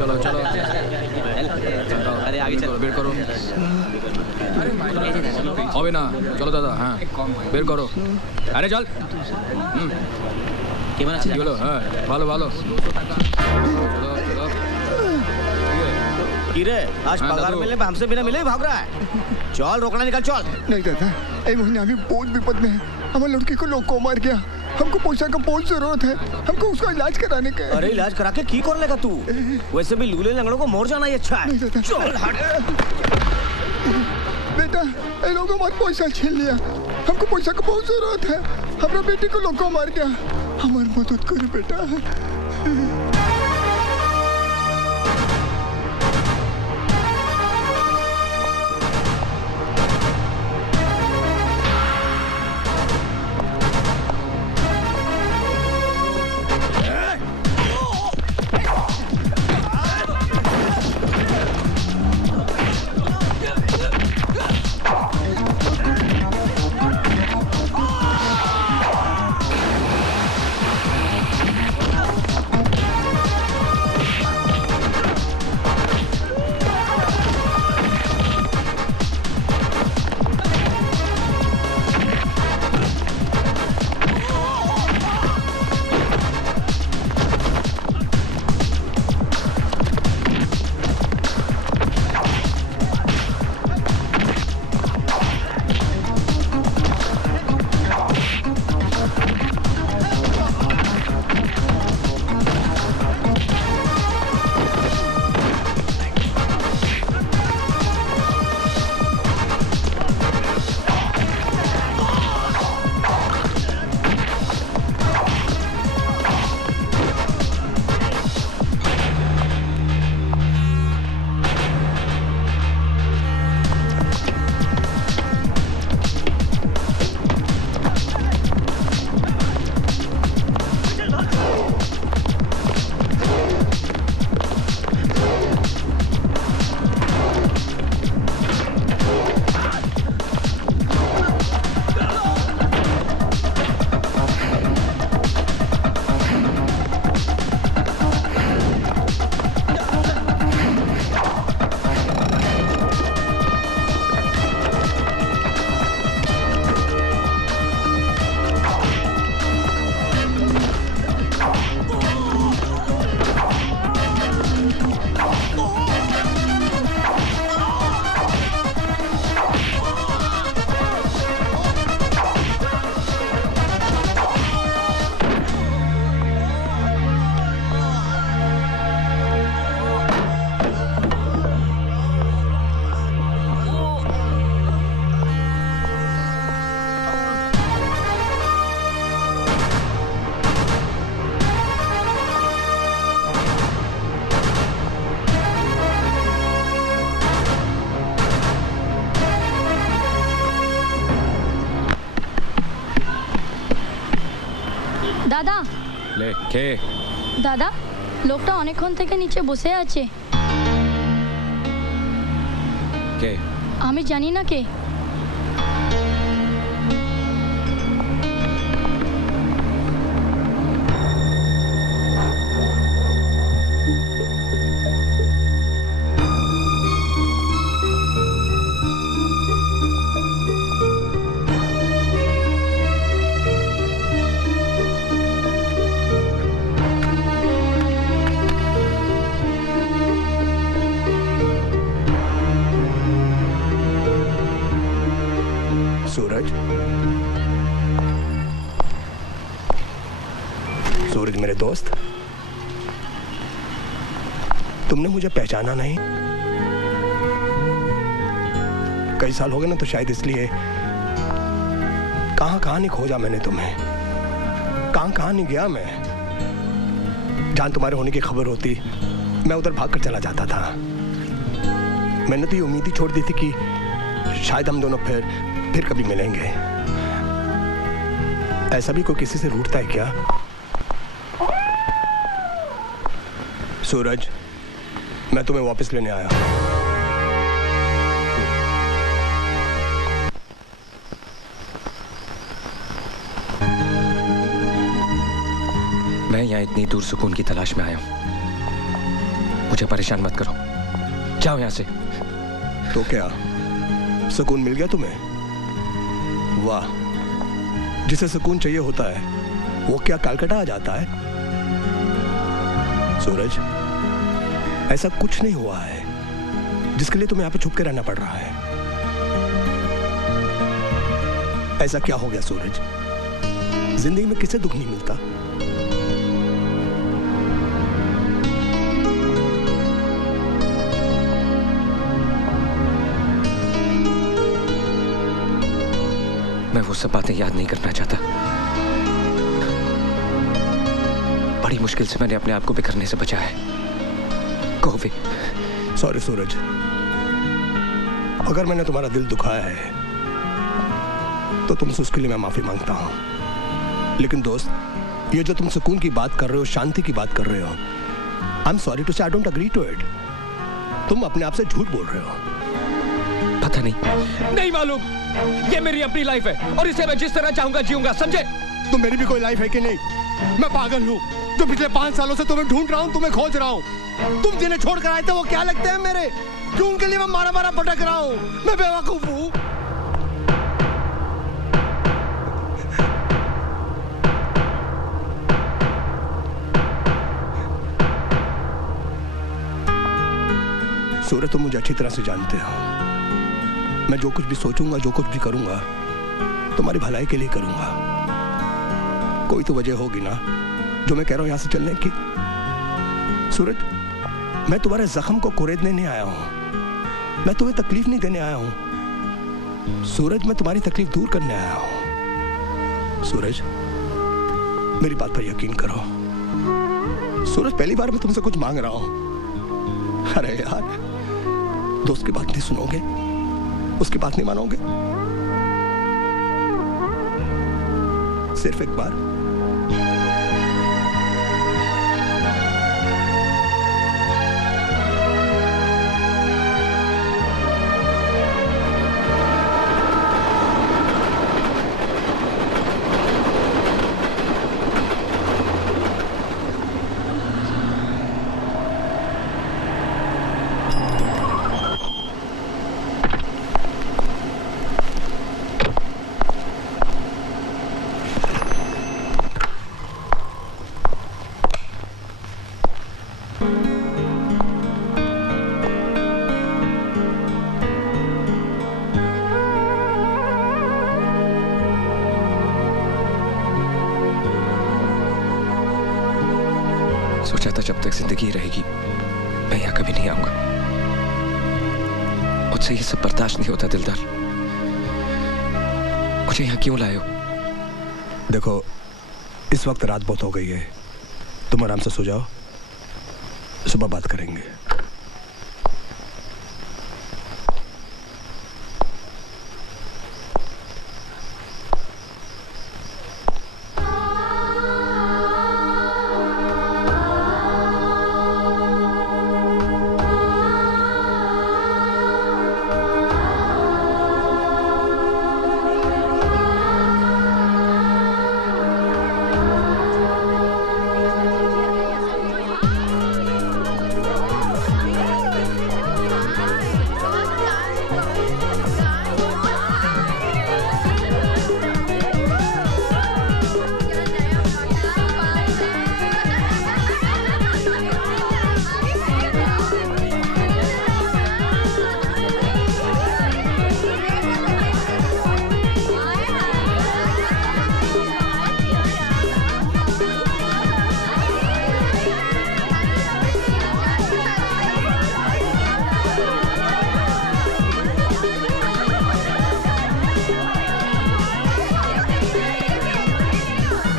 चलो चलो अरे आगे चलो बेर करो হবে না চলো দাদা হ্যাঁ বের করো আরে চল কেমন আছিস চলো হ্যাঁ ভালো ভালো চলো চলো किरे आज पगार मिले हमसे बिना मिले भाग रहा है चल रोकना निकल चल नहीं दादा ये महीने अभी बहुत विपद में है हमारे लड़की को लोग को मार गया हमको पैसा का बहुत जरूरत है हमको उसका इलाज कराने का अरे इलाज करा के की कर लेगा तू वैसे भी लूले लंगड़ों को मोर जाना ही अच्छा है चल हट बेटा ये लोगों हमारे पैसा छीन लिया हमको पैसा का बहुत जरूरत है हमारे बेटे को लोग को मार गया हमारी मदद करो बेटा দাদা লে কে দাদা লোকটা অনেকক্ষণ থেকে নিচে বসে আছে কে আমি জানি না কে सूरज मेरे दोस्त तुमने मुझे पहचाना नहीं कई साल हो गए ना तो शायद इसलिए कहां नहीं खोजा मैंने तुम्हें कहां नहीं गया मैं जहां तुम्हारे होने की खबर होती मैं उधर भागकर चला जाता था मैंने तो ये उम्मीद ही छोड़ दी थी कि शायद हम दोनों फिर कभी मिलेंगे ऐसा भी कोई किसी से रूठता है क्या? सूरज, मैं तुम्हें वापस लेने आया। मैं यहाँ इतनी दूर सुकून की तलाश में आया हूँ, मुझे परेशान मत करो, जाओ यहाँ से। तो क्या सुकून मिल गया तुम्हें? वाह, जिसे सुकून चाहिए होता है वो क्या कलकत्ता आ जाता है? सूरज, ऐसा कुछ नहीं हुआ है जिसके लिए तुम्हें यहाँ पे छुप के रहना पड़ रहा है। ऐसा क्या हो गया सूरज? जिंदगी में किसे दुख नहीं मिलता? मैं वो सब बातें याद नहीं करना चाहता। बड़ी मुश्किल से मैंने अपने आप को बिखरने से बचाया है। कहो भी। सॉरी सूरज, अगर मैंने तुम्हारा दिल दुखाया है तो तुमसे उसके लिए मैं माफी मांगता हूं। लेकिन दोस्त, ये जो तुम सुकून की बात कर रहे हो, शांति की बात कर रहे हो, I am sorry to say I don't agree to it. तुम अपने आप से झूठ बोल रहे हो। पता नहीं मालूम, ये मेरी अपनी लाइफ है और इसे मैं जिस तरह चाहूंगा जीऊंगा, समझे? तो मेरी भी कोई लाइफ है कि नहीं? मैं पागल हूँ जो पिछले 5 सालों से तुम्हें ढूंढ रहा हूँ, तुम्हें खोज रहा हूँ। तुम जिन्हें छोड़कर आए थे वो क्या लगते हैं मेरे? क्यों उनके लिए मैं मारा मारा भटक रहा हूँ? मैं बेवकूफ हूँ। सूरज, तुम मुझे अच्छी तरह से जानते हो। मैं जो कुछ भी सोचूंगा, जो कुछ भी करूंगा, तुम्हारी भलाई के लिए करूंगा। कोई तो वजह होगी ना जो मैं कह रहा हूं यहां से चलने की। सूरज, मैं तुम्हारे जख्म को कुरेदने नहीं आया हूं, मैं तुम्हें तकलीफ नहीं देने आया हूं। सूरज, मैं तुम्हारी तकलीफ दूर करने आया हूं। सूरज, मेरी बात पर यकीन करो। सूरज, पहली बार मैं तुमसे कुछ मांग रहा हूं। अरे यार, दोस्त की बात नहीं सुनोगे? उसकी बात नहीं मानोगे? सिर्फ एक बार। सोचा था जब तक जिंदगी रहेगी मैं यहाँ कभी नहीं आऊंगा। मुझसे ये सब बर्दाश्त नहीं होता दिलदार। मुझे यहाँ क्यों लाए हो? देखो, इस वक्त रात बहुत हो गई है, तुम आराम से सो जाओ, सुबह बात करेंगे।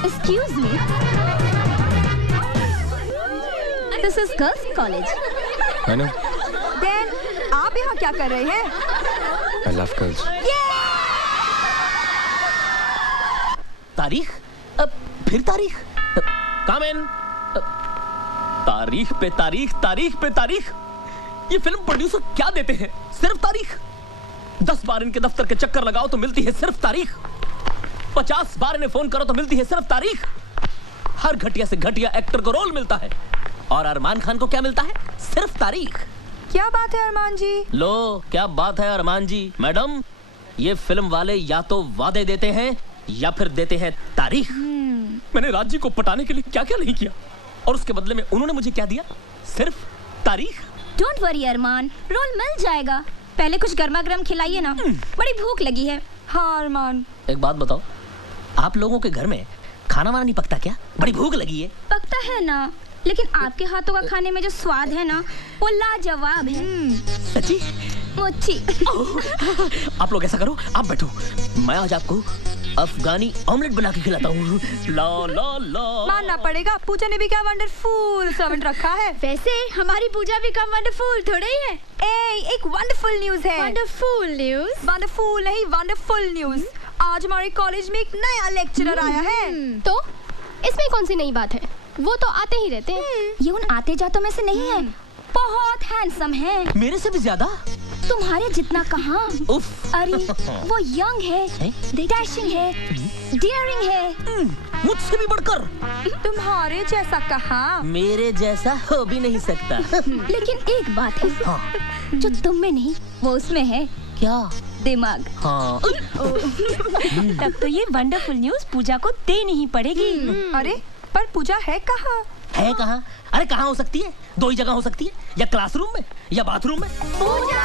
Excuse me. This is girls' college. I know. Then आप यहाँ क्या कर रहे हैं? I love girls. तारीख फिर तारीख? कम इन। तारीख पे तारीख, तारीख पे तारीख। ये फिल्म प्रोड्यूसर क्या देते हैं? सिर्फ तारीख। 10 बार इनके दफ्तर के चक्कर लगाओ तो मिलती है सिर्फ तारीख। 50 बार इन्हें फोन करो तो मिलती है सिर्फ तारीख। हर घटिया से घटिया एक्टर को रोल मिलता है और अरमान खान को क्या मिलता है? सिर्फ तारीख। क्या बात है अरमान जी? लो क्या बात है अरमान जी। मैडम, ये फिल्म वाले या तो वादे देते हैं या फिर देते हैं तारीख। मैंने राज जी को पटाने के लिए क्या क्या नहीं किया और उसके बदले में उन्होंने मुझे क्या दिया? सिर्फ तारीख। डोंट वरी अरमान, रोल मिल जाएगा। पहले कुछ गर्मा गर्म खिलाइए ना, बड़ी भूख लगी है। हाँ अरमान। एक बात बताओ, आप लोगों के घर में खाना वाना नहीं पकता क्या? बड़ी भूख लगी है। पकता है ना, लेकिन आपके हाथों का खाने में जो स्वाद है ना, वो लाजवाब है। सच्ची? मुच्ची। आप लोग ऐसा करो, आप बैठो, मैं आज आपको अफगानी ऑमलेट बना के खिलाता हूँ। ला ला ला। मानना पड़ेगा, पूजा ने भी क्या वंडरफुल सर्वेंट रखा है। वैसे हमारी पूजा भी कम वंडरफुल थोड़ा ही है। एक वंडरफुल न्यूज है। Wonderful news? वंडरफुल नहीं, वंडरफुल न्यूज। आज हमारे कॉलेज में एक नया लेक्चरर आया है। तो इसमें कौन सी नई बात है? वो तो आते ही रहते हैं। ये उन आते जातों में से नहीं है। बहुत हैंडसम है। मेरे से भी ज्यादा? तुम्हारे जितना कहाँ। उफ। अरे वो यंग है, डैशिंग है, डेयरिंग है। मुझसे भी बढ़कर। तुम्हारे जैसा कहाँ। मेरे जैसा हो भी नहीं सकता। लेकिन एक बात है, हाँ। जो तुम में नहीं वो उसमें है। क्या? दिमाग। हाँ। तब तो ये वंडरफुल न्यूज पूजा को देनी ही पड़ेगी। अरे पर पूजा है कहाँ? है कहाँ? अरे कहाँ हो सकती है? 2 ही जगह हो सकती है, या क्लासरूम में या बाथरूम में। पूजा!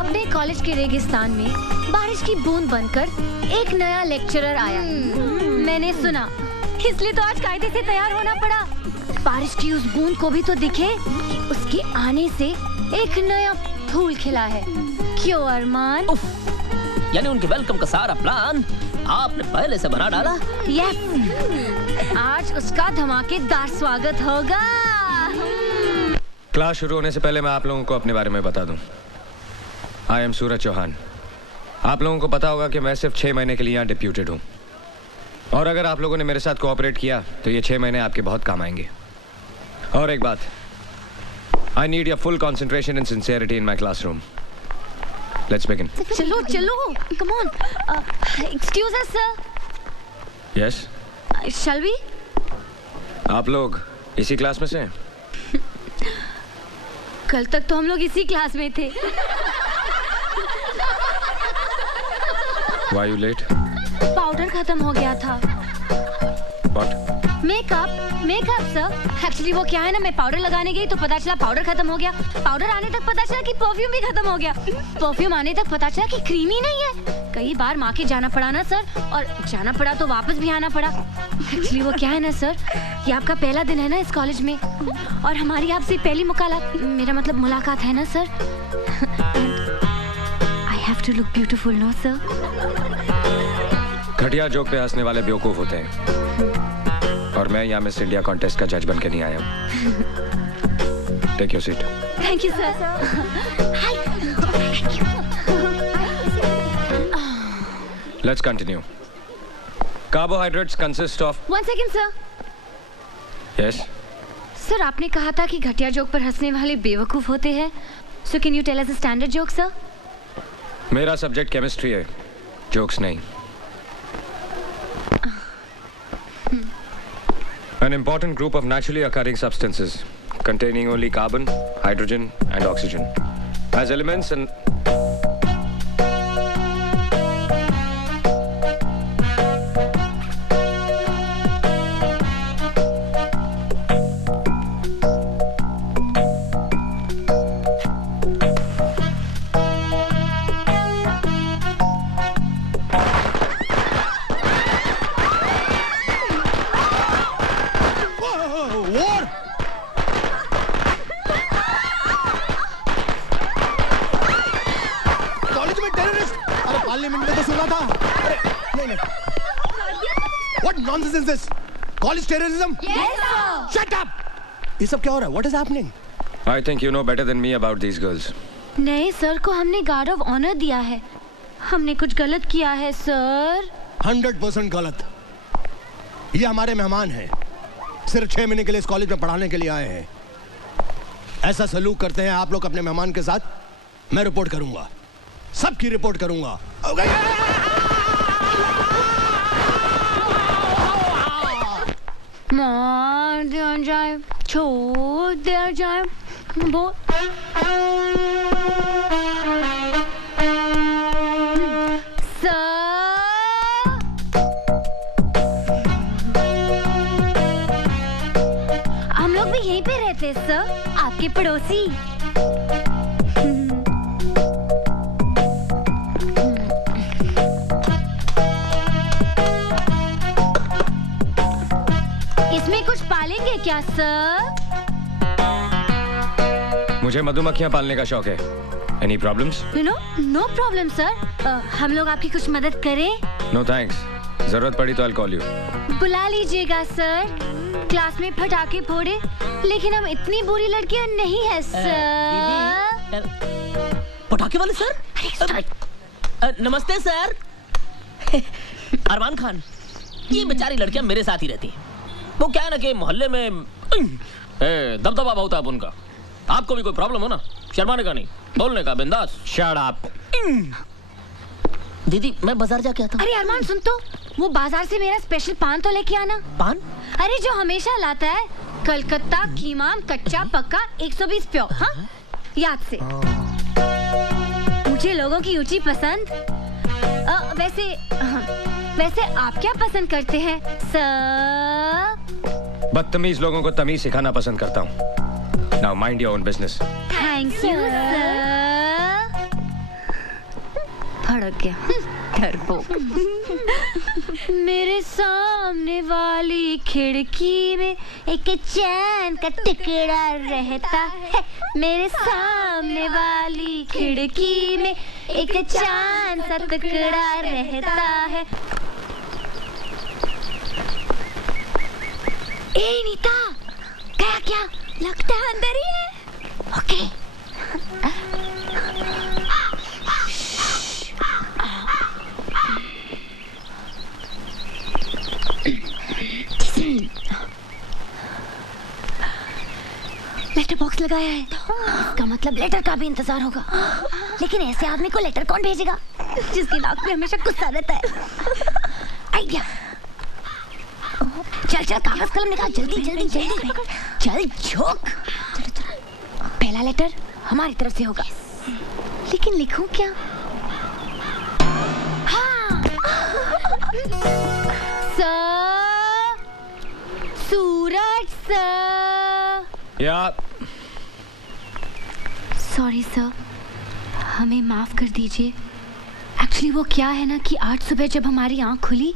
अपने कॉलेज के रेगिस्तान में बारिश की बूंद बनकर एक नया लेक्चरर आया है। मैंने सुना, इसलिए तो आज कायदे से तैयार होना पड़ा। बारिश की उस बूंद को भी तो दिखे कि उसके आने से एक नया फूल खिला है। क्यों अरमान? यानी उनके वेलकम का सारा प्लान आपने पहले से बना डाला? यस, आज उसका धमाकेदार स्वागत होगा। क्लास शुरू होने से पहले मैं आप लोगों को अपने बारे में बता दूं। आई एम सूरज चौहान। आप लोगों को पता होगा कि मैं सिर्फ 6 महीने के लिए यहाँ डिप्यूटेड हूँ, और अगर आप लोगों ने मेरे साथ कोऑपरेट किया तो ये 6 महीने आपके बहुत काम आएंगे। और एक बात, I need your full concentration and sincerity in my classroom. Let's begin. चलो चलो, come on. Excuse us, sir. Yes. Shall we? आप लोग इसी क्लास में से हैं? कल तक तो हम लोग इसी क्लास में थे। Why you late? पाउडर खत्म हो गया था। What? Makeup sir. एक्चुअली वो क्या है ना, मैं पाउडर लगाने गई तो पता चला पाउडर खत्म हो गया। पाउडर आने तक पता चला कि परफ्यूम भी खत्म हो गया। परफ्यूम आने तक पता चला कि क्रीम ही नहीं है। कई बार माँ के जाना पड़ा ना सर, और जाना पड़ा तो वापस भी आना पड़ा। एक्चुअली वो क्या है ना सर, ये आपका पहला दिन है ना इस कॉलेज में, और हमारी आपसे पहली मेरा मतलब मुलाकात है ना sir. I have to look beautiful no sir. घटिया जोक पे हंसने वाले बेवकूफ होते हैं, और मैं यहाँ मिस इंडिया कॉन्टेस्ट का जज बन के नहीं आया हूँ। Take your seat. Thank you sir. Let's continue. Carbohydrates consist of. 1 second sir. Yes sir, आपने कहा था कि घटिया जोक पर हंसने वाले बेवकूफ होते हैं। So can you tell us a standard joke sir? मेरा सब्जेक्ट केमिस्ट्री है, जोक्स नहीं। An important group of naturally occurring substances containing only carbon, hydrogen and oxygen as elements and nonsense is this? College terrorism? Yes, sir. Shut up! ये सब क्या हो रहा है? What is happening? I think you know better than me about these girls. नहीं sir को हमने guard of honour दिया है। हमने कुछ गलत किया है सर। 100% गलत। ये हमारे मेहमान हैं, सिर्फ 6 महीने के लिए इस कॉलेज में पढ़ाने के लिए आए हैं। ऐसा सलूक करते हैं आप लोग अपने मेहमान के साथ? मैं रिपोर्ट करूंगा, सबकी रिपोर्ट करूंगा। मार दिया जाए, छोड़ दिया जाए, वो हम लोग भी यहीं पे रहते सर, आपके पड़ोसी। इसमें कुछ पालेंगे क्या सर? मुझे मधुमक्खियां पालने का शौक है। Any problems? No problem sir. हम लोग आपकी कुछ मदद करें? No thanks. जरूरत पड़ी तो I'll call you. बुला लीजिएगा सर। क्लास में पटाखे फोड़े, लेकिन हम इतनी बुरी लड़कियां नहीं है सर। पटाखे वाले सर? नमस्ते सर। अरमान खान, ये बेचारी लड़कियां मेरे साथ ही रहती हैं। वो क्या है ना कि मोहल्ले में दबदबा बहुत है उनका। आपको भी कोई प्रॉब्लम हो ना, शर्माने का नहीं, बोलने का, बिंदास। Shut up. दीदी मैं बाजार जाके आता हूँ। अरे अरमान सुन तो, वो बाजार से मेरा स्पेशल पान तो लेके आना। पान? अरे जो हमेशा लाता है, कलकत्ता कीमाम कच्चा पक्का 120 प्योर। हाँ याद से। मुझे लोगों की ऊंची पसंद। वैसे आप क्या पसंद करते हैं सर? बदतमीज लोगों को तमीज सिखाना पसंद करता हूँ। Now mind your own business. Thank you sir. भड़क गया डरपोक। मेरे सामने वाली खिड़की में एक चैन का टुकड़ा रहता है। मेरे सामने वाली खिड़की में एक चांद सा टुकड़ा रहता है। ए नीता, गया क्या? लगता है अंदर ही है। ओके। लेटर बॉक्स लगाया है, इसका मतलब लेटर का भी इंतजार होगा। लेकिन ऐसे आदमी को लेटर कौन भेजेगा जिसकी नाक में हमेशा गुस्सा रहता है? आइडिया। चल चल कागज कलम निकाल, जल्दी जल्दी जल्दी चल झोंक। पहला लेटर हमारी तरफ से होगा, लेकिन लिखूं क्या? हाँ। सर, सूरज सर। या सॉरी सर, हमें माफ कर दीजिए। एक्चुअली वो क्या है ना कि आज सुबह जब हमारी आंख खुली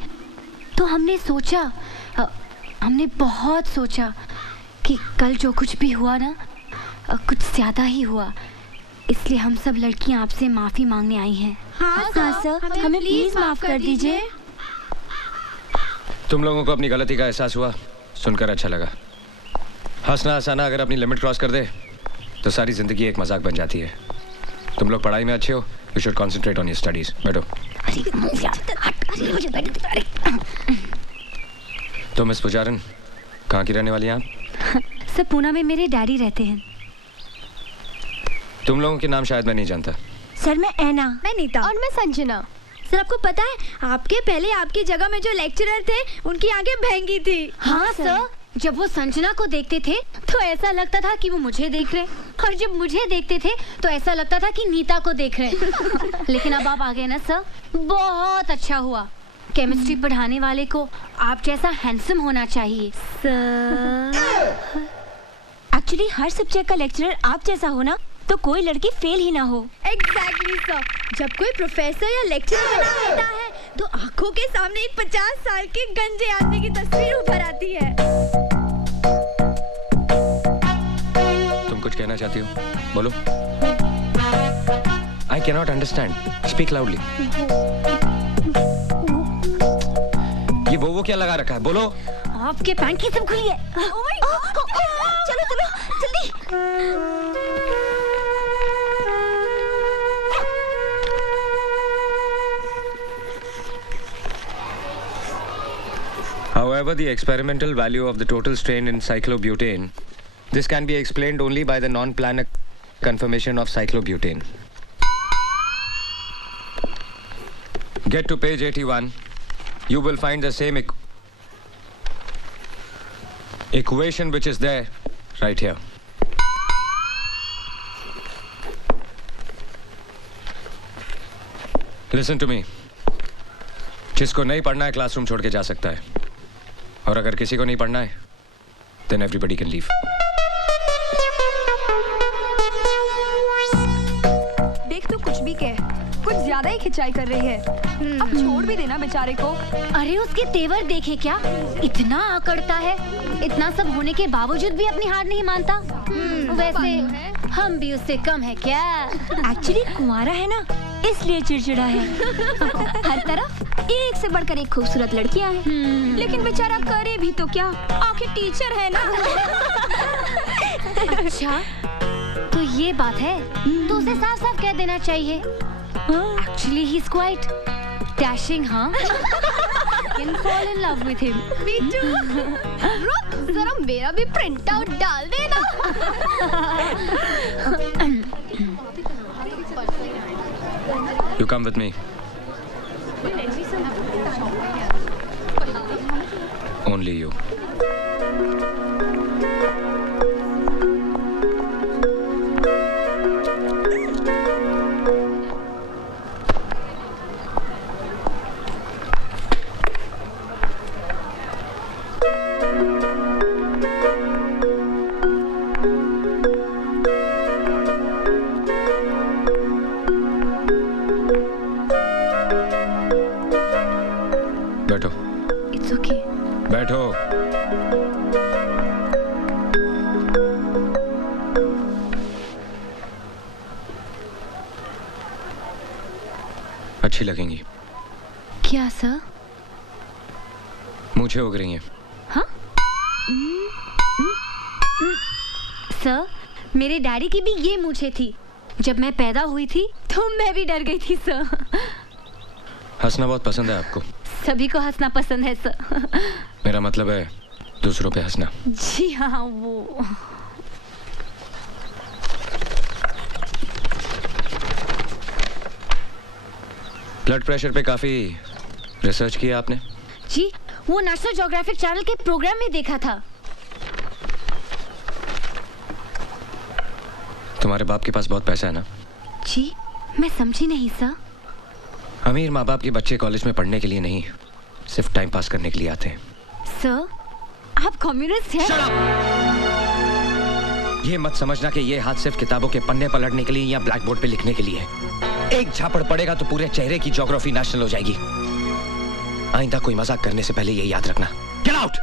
तो हमने सोचा, हमने बहुत सोचा कि कल जो कुछ भी हुआ ना, कुछ ज्यादा ही हुआ। इसलिए हम सब लड़कियां आपसे माफी मांगने आई हैं। हाँ सर, हमें प्लीज माफ कर दीजिए। तुम लोगों को अपनी गलती का एहसास हुआ, सुनकर अच्छा लगा। हंसना हंसाना अगर अपनी लिमिट क्रॉस कर दे तो सारी जिंदगी एक मजाक बन जाती है। तुम लोग पढ़ाई में अच्छे हो, you should concentrate on your studies. बैठो। तो मिस पुजारन, कहाँ की रहने वाली हैं आप? सर पूना में मेरे डैडी रहते हैं। तुम लोगों के नाम शायद मैं नहीं जानता। सर मैं ऐना। मैं नीता। और मैं संजना। सर आपको पता है, आपके पहले आपकी जगह में जो लेक्चरर थे उनकी आंखें भैंगी थी। हाँ सर, जब वो संजना को देखते थे तो ऐसा लगता था कि वो मुझे देख रहे, और जब मुझे देखते थे तो ऐसा लगता था कि नीता को देख रहे। लेकिन अब आप आ गए ना सर, बहुत अच्छा हुआ। केमिस्ट्री पढ़ाने वाले को आप जैसा हैंडसम होना चाहिए सर। एक्चुअली हर सब्जेक्ट का लेक्चरर आप जैसा हो ना, तो कोई लड़की फेल ही ना हो। Exactly sir. जब कोई प्रोफेसर या लेक्चरर बना होता है तो आंखों के सामने एक 50 साल के गंजे आदमी की तस्वीर उभर आती है। तुम कुछ कहना चाहती हो? बोलो। I cannot understand. Speak loudly. ये वो क्या लगा रखा है? बोलो। आपके पैंट की सब खुली है। चलो चलो जल्दी। However, the experimental value of the total strain in cyclobutane, this can be explained only by the non-planar conformation of cyclobutane. Get to page 81. You will find the same equation which is there right here. Listen to me. जिसको नहीं पढ़ना है classroom छोड़ के जा सकता है, और अगर किसी को नहीं पढ़ना है then everybody can leave. देख तू कुछ भी कह, कुछ ज्यादा ही खिंचाई कर रही है। अब छोड़ भी देना बेचारे को। अरे उसके तेवर देखे क्या, इतना आकड़ता है, इतना सब होने के बावजूद भी अपनी हार नहीं मानता। वैसे हम भी उससे कम है क्या? एक्चुअली कुंवारा है ना, इसलिए चिड़चिड़ा है। हर तरफ एक से बढ़कर एक खूबसूरत लड़कियां हैं, लेकिन बेचारा करे भी तो क्या, आखिर टीचर है ना। अच्छा तो ये बात है, तो उसे साफ साफ कह देना चाहिए। Actually he's quite dashing, हाँ? Can fall in love with him. Me too. रुक, जरा मेरा भी प्रिंट आउट डाल देना। You come with me. Only you. बैठो। It's okay. बैठो। अच्छी लगेंगी। क्या सर? मूंछें उग रही हैं। हाँ? सर, मेरे डैडी की भी ये मूंछें थी। जब मैं पैदा हुई थी तो मैं भी डर गई थी सर। हंसना बहुत पसंद है आपको। सभी को हंसना पसंद है सर। मेरा मतलब है दूसरों पे हंसना। जी हाँ, वो ब्लड प्रेशर पे काफी रिसर्च किया आपने? जी, वो नेशनल ज्योग्राफिक चैनल के प्रोग्राम में देखा था। तुम्हारे बाप के पास बहुत पैसा है ना? जी, मैं समझी नहीं सर। अमीर माँ बाप के बच्चे कॉलेज में पढ़ने के लिए नहीं, सिर्फ टाइम पास करने के लिए आते हैं। सर, आप कम्युनिस्ट हैं? ये मत समझना कि ये हाथ सिर्फ किताबों के पन्ने पलटने के लिए या ब्लैक बोर्ड पे लिखने के लिए है। एक झापड़ पड़ेगा तो पूरे चेहरे की ज्योग्राफी नेशनल हो जाएगी। आइंदा कोई मजाक करने से पहले ये याद रखना। Get out.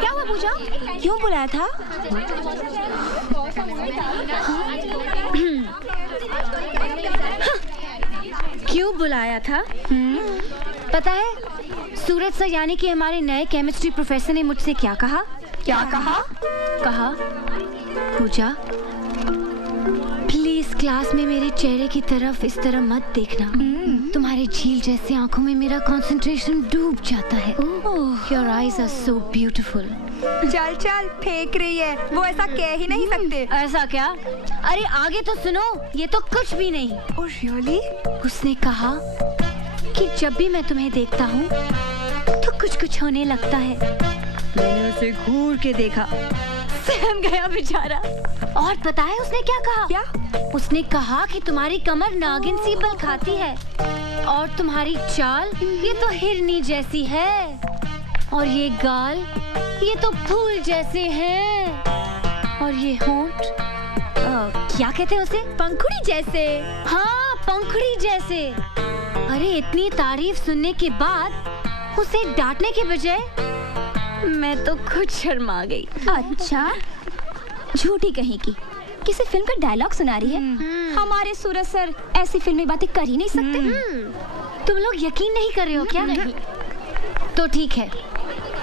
क्या हुआ पूजा? क्यों बुलाया था? क्यों बुलाया था? पता है, सूरज सर यानी कि हमारे नए केमिस्ट्री प्रोफेसर ने मुझसे क्या कहा? क्या कहा? कहा, पूजा प्लीज क्लास में मेरे चेहरे की तरफ इस तरह मत देखना। तुम्हारे झील जैसी आंखों में मेरा कंसंट्रेशन डूब जाता है। Your eyes are so beautiful. चल चल, फेंक रही है, वो ऐसा कह ही नहीं सकते। ऐसा क्या? अरे आगे तो सुनो, ये तो कुछ भी नहीं। Oh really? उसने कहा कि जब भी मैं तुम्हें देखता हूँ तो कुछ कुछ होने लगता है। मैंने उसे घूर के देखा, सहम गया बेचारा। और पता है उसने क्या कहा? क्या? उसने कहा कि तुम्हारी कमर नागिन सी बल खाती है और तुम्हारी चाल ये तो हिरनी जैसी है और ये गाल ये तो फूल जैसे हैं और ये होंठ क्या कहते हैं उसे? पंखुड़ी जैसे। हाँ, पंखुड़ी जैसे। अरे इतनी तारीफ सुनने के बाद उसे डांटने के बजाय मैं तो खुद शर्मा गई। अच्छा, झूठी कहीं की किसी फिल्म का डायलॉग सुना रही है। हमारे सूरज सर ऐसी फिल्मी बातें कर ही नहीं सकते। तुम लोग यकीन नहीं कर रहे हो क्या? नहीं। तो ठीक है,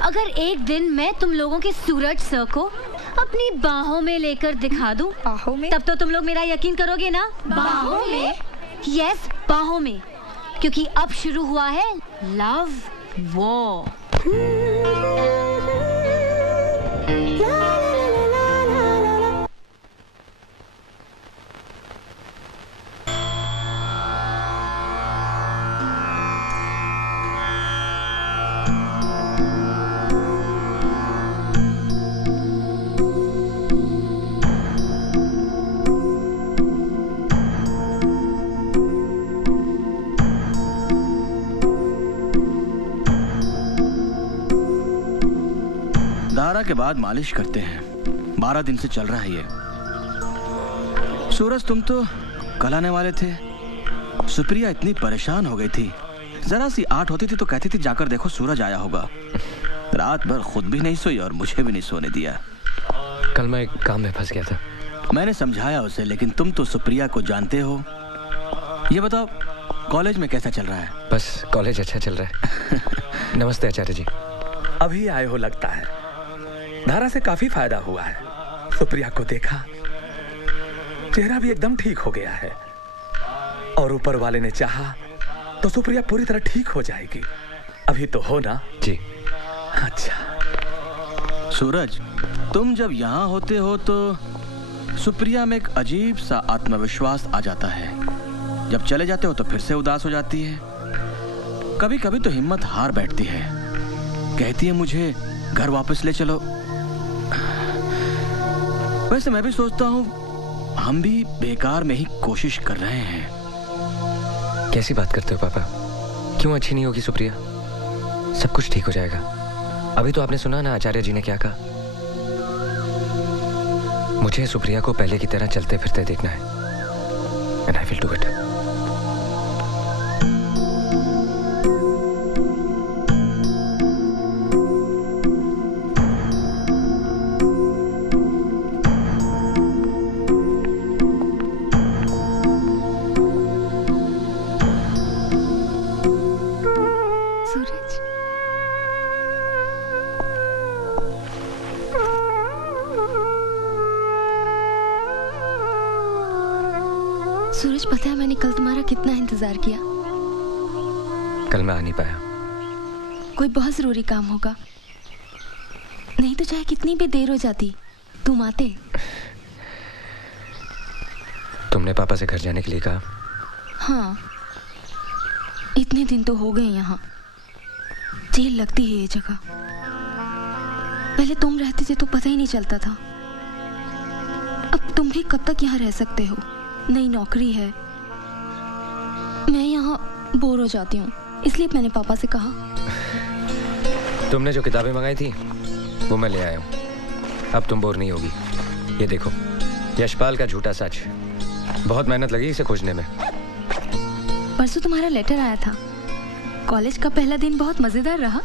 अगर एक दिन मैं तुम लोगों के सूरज सर को अपनी बाहों में लेकर दिखा दूं, बाहों में? तब तो तुम लोग मेरा यकीन करोगे ना? बाहों में? यस, बाहों में, क्योंकि अब शुरू हुआ है लव वॉर। धारा के बाद मालिश करते हैं। 12 दिन से चल रहा है ये। सूरज, तुम तो कल आने वाले थे। सुप्रिया इतनी परेशान हो गई थी, जरा सी आठ होती थी तो कहती थी जाकर देखो सूरज आया होगा। रात भर खुद भी नहीं सोई और मुझे भी नहीं सोने दिया। कल मैं एक काम में फंस गया था। मैंने समझाया उसे, लेकिन तुम तो सुप्रिया को जानते हो। ये बताओ, कॉलेज में कैसा चल रहा है? बस कॉलेज अच्छा चल रहा है। नमस्ते आचार्य जी। अभी आए हो लगता है। धारा से काफी फायदा हुआ है। सुप्रिया को देखा, चेहरा भी एकदम ठीक हो गया है, और ऊपर वाले ने चाहा तो सुप्रिया पूरी तरह ठीक हो जाएगी। अभी तो हो ना? जी। अच्छा सूरज, तुम जब यहाँ होते हो तो सुप्रिया में एक अजीब सा आत्मविश्वास आ जाता है। जब चले जाते हो तो फिर से उदास हो जाती है। कभी कभी तो हिम्मत हार बैठती है, कहती है मुझे घर वापस ले चलो। वैसे मैं भी सोचता हूँ हम भी बेकार में ही कोशिश कर रहे हैं। कैसी बात करते हो पापा? क्यों अच्छी नहीं होगी सुप्रिया? सब कुछ ठीक हो जाएगा। अभी तो आपने सुना ना आचार्य जी ने क्या कहा। मुझे सुप्रिया को पहले की तरह चलते फिरते देखना है, and I will do it. Suraj, पता है मैंने कल तुम्हारा कितना इंतजार किया। कल मैं आ नहीं पाया। कोई बहुत जरूरी काम होगा, नहीं तो चाहे कितनी भी देर हो जाती तुम आते। तुमने पापा से घर जाने के लिए कहा? हाँ, इतने दिन तो हो गए यहाँ। जेल लगती है ये जगह। पहले तुम रहते थे तो पता ही नहीं चलता था। अब तुम भी कब तक यहाँ रह सकते हो? नई नौकरी है, मैं यहाँ बोर हो जाती हूँ, इसलिए मैंने पापा से कहा। तुमने जो किताबें मंगाई थी वो मैं ले आया हूँ। अब तुम बोर नहीं होगी। ये देखो, यशपाल का झूठा सच। बहुत मेहनत लगी इसे खोजने में। परसों तुम्हारा लेटर आया था। कॉलेज का पहला दिन बहुत मजेदार रहा।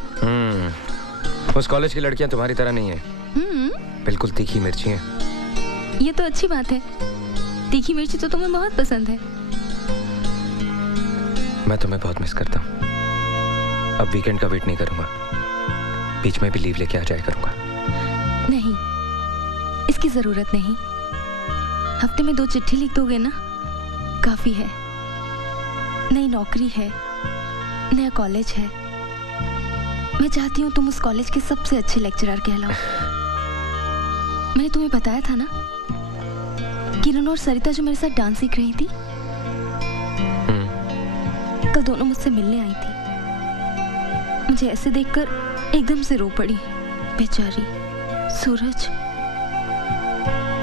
उस कॉलेज की लड़कियां तुम्हारी तरह नहीं है। बिल्कुल तीखी मिर्ची हैं। ये तो अच्छी बात है। तीखी मिर्ची तो तुम्हें बहुत पसंद है। मैं तुम्हें बहुत मिस करता हूँ। अब वीकेंड का वेट नहीं करूंगा, बीच में भी लीव लेके आ जाया करूंगा। नहीं, इसकी जरूरत नहीं। हफ्ते में 2 चिट्ठी लिख दोगे ना, काफी है। नई नौकरी है, नया कॉलेज है। मैं चाहती हूँ तुम उस कॉलेज के सबसे अच्छे लेक्चरर कहलाओ। मैंने तुम्हें बताया था ना, किरण और सरिता जो मेरे साथ डांस सीख रही थी, कल दोनों मुझसे मिलने आई थी। मुझे ऐसे देखकर एकदम से रो पड़ी। बेचारी। सूरज,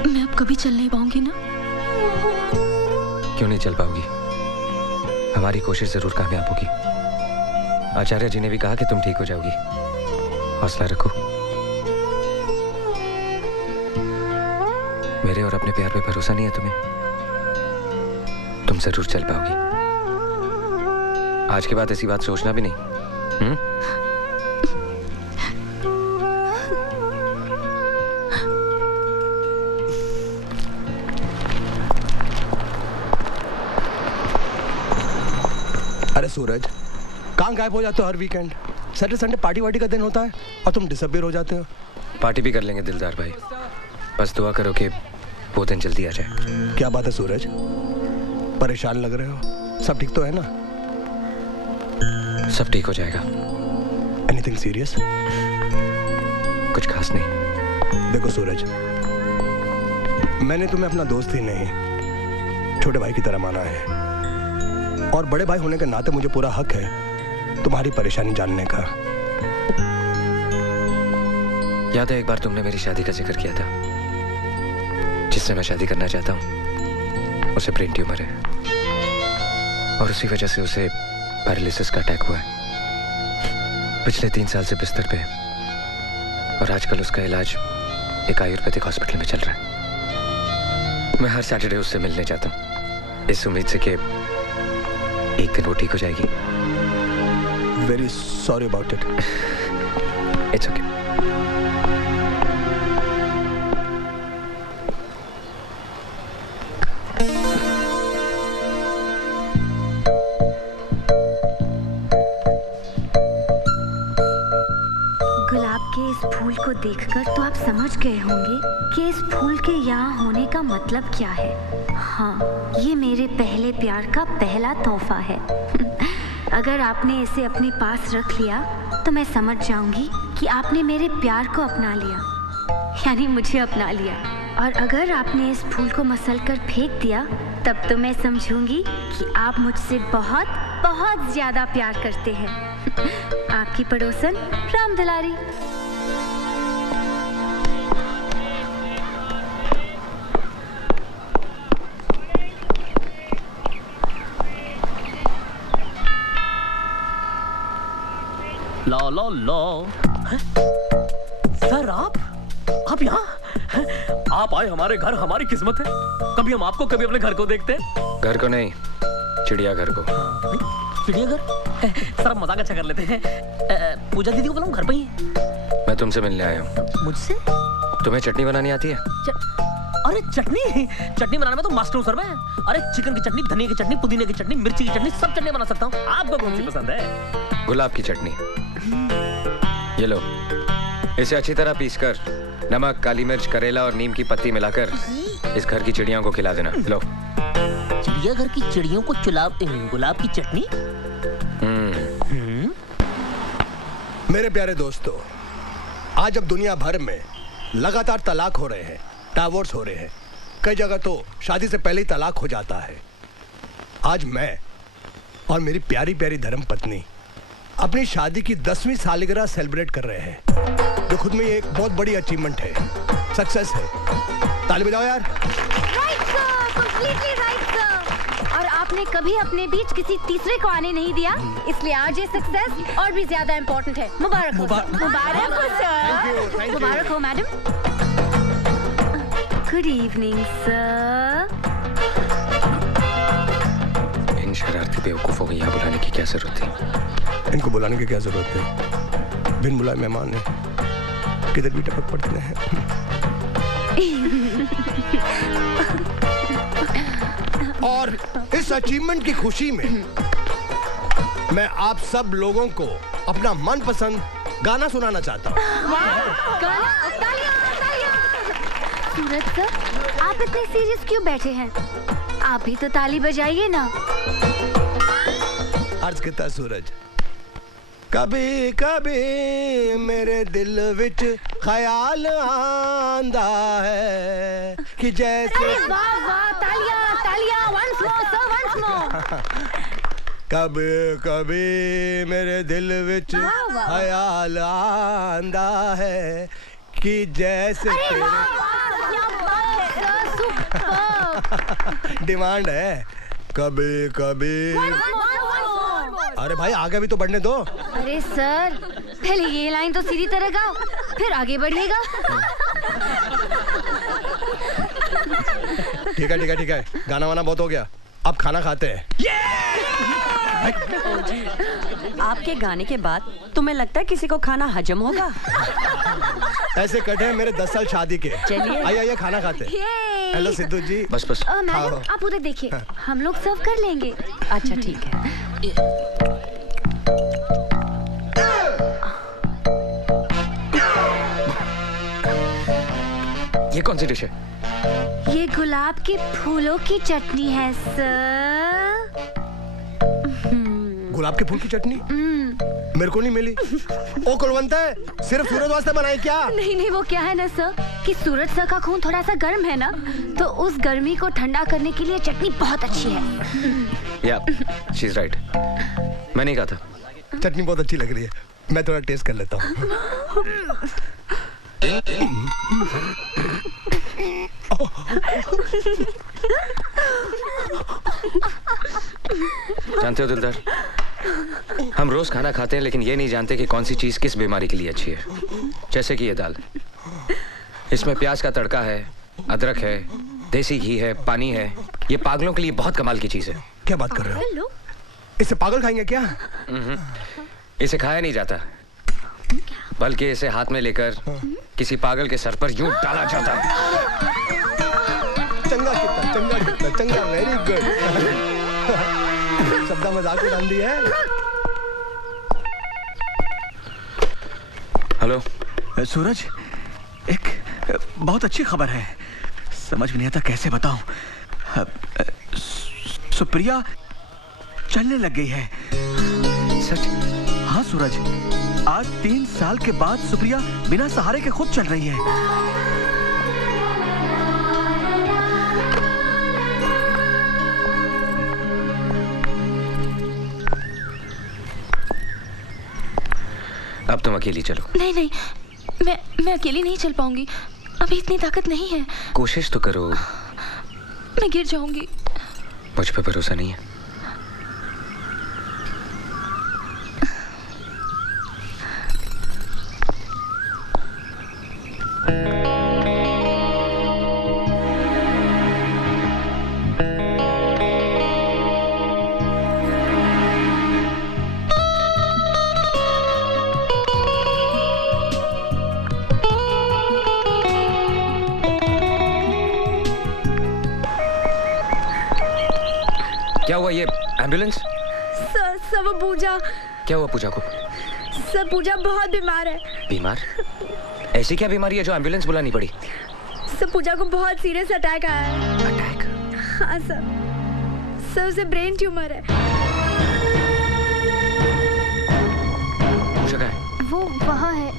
मैं अब कभी चल नहीं पाऊंगी ना? क्यों नहीं चल पाओगी? हमारी कोशिश जरूर कामयाब होगी। आचार्य जी ने भी कहा कि तुम ठीक हो जाओगी। हौसला रखो। मेरे और अपने प्यार पे भरोसा नहीं है तुम्हें? तुम जरूर चल पाओगी। आज के बाद ऐसी बात सोचना भी नहीं। अरे सूरज, कहाँ गायब हो जाते हो हर वीकेंड? सैटरडे संडे पार्टी वार्टी का दिन होता है और तुम डिसअपीयर हो जाते हो। पार्टी भी कर लेंगे दिलदार भाई, बस दुआ करो कि वो दिन जल्दी आ जाए। क्या बात है सूरज, परेशान लग रहे हो? सब ठीक तो है ना? सब ठीक हो जाएगा। Anything serious? कुछ खास नहीं। देखो सूरज, मैंने तुम्हें अपना दोस्त ही नहीं छोटे भाई की तरह माना है, और बड़े भाई होने के नाते मुझे पूरा हक है तुम्हारी परेशानी जानने का। याद है एक बार तुमने मेरी शादी का जिक्र किया था? जिससे मैं शादी करना चाहता हूँ उसे ब्रेन ट्यूमर है और उसी वजह से उसे पैरालिसिस का अटैक हुआ है। पिछले 3 साल से बिस्तर पे और आजकल उसका इलाज एक आयुर्वेदिक हॉस्पिटल में चल रहा है। मैं हर सैटरडे उससे मिलने जाता हूँ इस उम्मीद से कि एक दिन वो ठीक हो जाएगी। Very sorry about it. It's okay. फूल को देखकर तो आप समझ गए होंगे कि इस फूल के यहाँ होने का मतलब क्या है। हाँ, ये मेरे पहले प्यार का पहला तोहफा है। अगर आपने इसे अपने पास रख लिया तो मैं समझ जाऊंगी कि आपने मेरे प्यार को अपना लिया, यानी मुझे अपना लिया। और अगर आपने इस फूल को मसलकर फेंक दिया तब तो मैं समझूंगी कि आप मुझसे बहुत बहुत ज्यादा प्यार करते हैं। आपकी पड़ोसन राम दुलारी। ला ला ला। सर आप यहाँ? आप आए हमारे घर, हमारी किस्मत है। कभी हम आपको कभी अपने घर को देखते हैं। घर को नहीं, चिड़ियाघर को। चिड़ियाघर? सर आप मजाक अच्छा कर लेते हैं। पूजा दीदी को बुलाऊं, घर पे ही? मैं तुमसे मिलने आया हूँ। मुझसे? तुम्हें चटनी बनानी आती है? अरे चटनी बनाने में तो मास्टर हूँ सर मैं। अरे चिकन की चटनी, धनिया की चटनी, पुदीने की चटनी, मिर्ची की चटनी, सब चटनी बना सकता हूँ। आपको कौन सी पसंद है? गुलाब की चटनी। ये लो, इसे अच्छी तरह पीसकर नमक, काली मिर्च, करेला और नीम की पत्ती मिलाकर इस घर की चिड़ियों को खिला देना। लो। चिड़ियाघर की चिड़ियों को गुलाब की चटनी? मेरे प्यारे दोस्तों, आज अब दुनिया भर में लगातार तलाक हो रहे हैं, डाइवोर्स हो रहे हैं। कई जगह तो शादी से पहले ही तलाक हो जाता है। आज मैं और मेरी प्यारी प्यारी धर्म पत्नी अपनी शादी की 10वीं सालगिरह सेलिब्रेट कर रहे हैं, जो खुद में एक बहुत बड़ी अचीवमेंट है, सक्सेस है। ताली बजाओ यार। Right sir, completely right sir. और आपने कभी अपने बीच किसी तीसरे को आने नहीं दिया, इसलिए आज ये सक्सेस और भी ज्यादा इम्पोर्टेंट है। मुबारक हो सर। मुबारक हो मैडम। Good evening sir. इन शरारती बेवकूफों को यहाँ बुलाने की क्या जरूरत थी? इनको बुलाने की क्या जरूरत है? बिन बुलाए मेहमान है, किधर भी टपक पड़ते हैं। और इस अचीवमेंट की खुशी में मैं आप सब लोगों को अपना मनपसंद गाना सुनाना चाहता हूँ। सूरज सर, आप इतने सीरियस क्यों बैठे हैं? आप ही तो ताली बजाइए ना। अर्ज किता सूरज। कभी कभी मेरे दिल विच ख्याल आंदा है कि जैसे। अरे वाह वाह, तालियां तालियां, once more sir, once more। कभी कभी मेरे दिल विच ख्याल आंदा है कि जैसे। अरे वाह वाह, क्या बात है सुपर। डिमांड है कभी कभी। अरे भाई आगे भी तो बढ़ने दो। अरे सर, पहले ये लाइन तो सीधी तरह गाओ, फिर आगे बढ़िएगा। ठीक है ठीक है ठीक है, गाना वाना बहुत हो गया, अब खाना खाते हैं। आपके गाने के बाद तुम्हें लगता है किसी को खाना हजम होगा? ऐसे कटे हैं मेरे 10 साल शादी के। चलिए आइए आइए खाना खाते हैं। हेलो सिद्धू जी। बस बस। मैडम आप उधर देखिए, हम लोग सर्व कर लेंगे। अच्छा ठीक है। कौन सी डिश है? ये गुलाब के फूलों की चटनी है सर। गुलाब के फूल की चटनी मेरे को नहीं मिली। ओ कुलवंत है, सिर्फ सूरज वास्ते बनाई क्या? नहीं वो क्या है ना सर कि सूरज सर का खून थोड़ा सा गर्म है ना, तो उस गर्मी को ठंडा करने के लिए चटनी बहुत अच्छी है। या शी इज राइट, मैं नहीं खाता। चटनी बहुत अच्छी लग रही है, मैं थोड़ा टेस्ट कर लेता हूँ। जानते हो दिलदार, हम रोज खाना खाते हैं लेकिन ये नहीं जानते कि कौन सी चीज किस बीमारी के लिए अच्छी है। जैसे कि ये दाल, इसमें प्याज का तड़का है, अदरक है, देसी घी है, पानी है। ये पागलों के लिए बहुत कमाल की चीज है। क्या बात कर रहे हो? इसे पागल खाएंगे क्या? इसे खाया नहीं जाता, बल्कि इसे हाथ में लेकर किसी पागल के सर पर यूं डाला जाता है। चंगा चंगा, वेरी गुड। शब्दा मजाक उड़ा दी है। हेलो सूरज, एक बहुत अच्छी खबर है। समझ में नहीं आता कैसे बताऊं। सुप्रिया चलने लग गई है। सच? हाँ सूरज, आज 3 साल के बाद सुप्रिया बिना सहारे के खुद चल रही है। अब तुम अकेली चलो। नहीं, मैं अकेली नहीं चल पाऊंगी, अभी इतनी ताकत नहीं है। कोशिश तो करो। मैं गिर जाऊंगी। मुझ पे भरोसा नहीं है? क्या हुआ? ये एम्बुलेंस? सर वो पूजा। क्या हुआ पूजा को? सर पूजा बहुत बीमार है। बीमार? ऐसी क्या बीमारी है जो एम्बुलेंस बुलानी पड़ी? सर पूजा को बहुत सीरियस अटैक आया है। अटैक? हाँ सर उसे ब्रेन ट्यूमर है। पूजा कहाँ है? वो वहाँ है।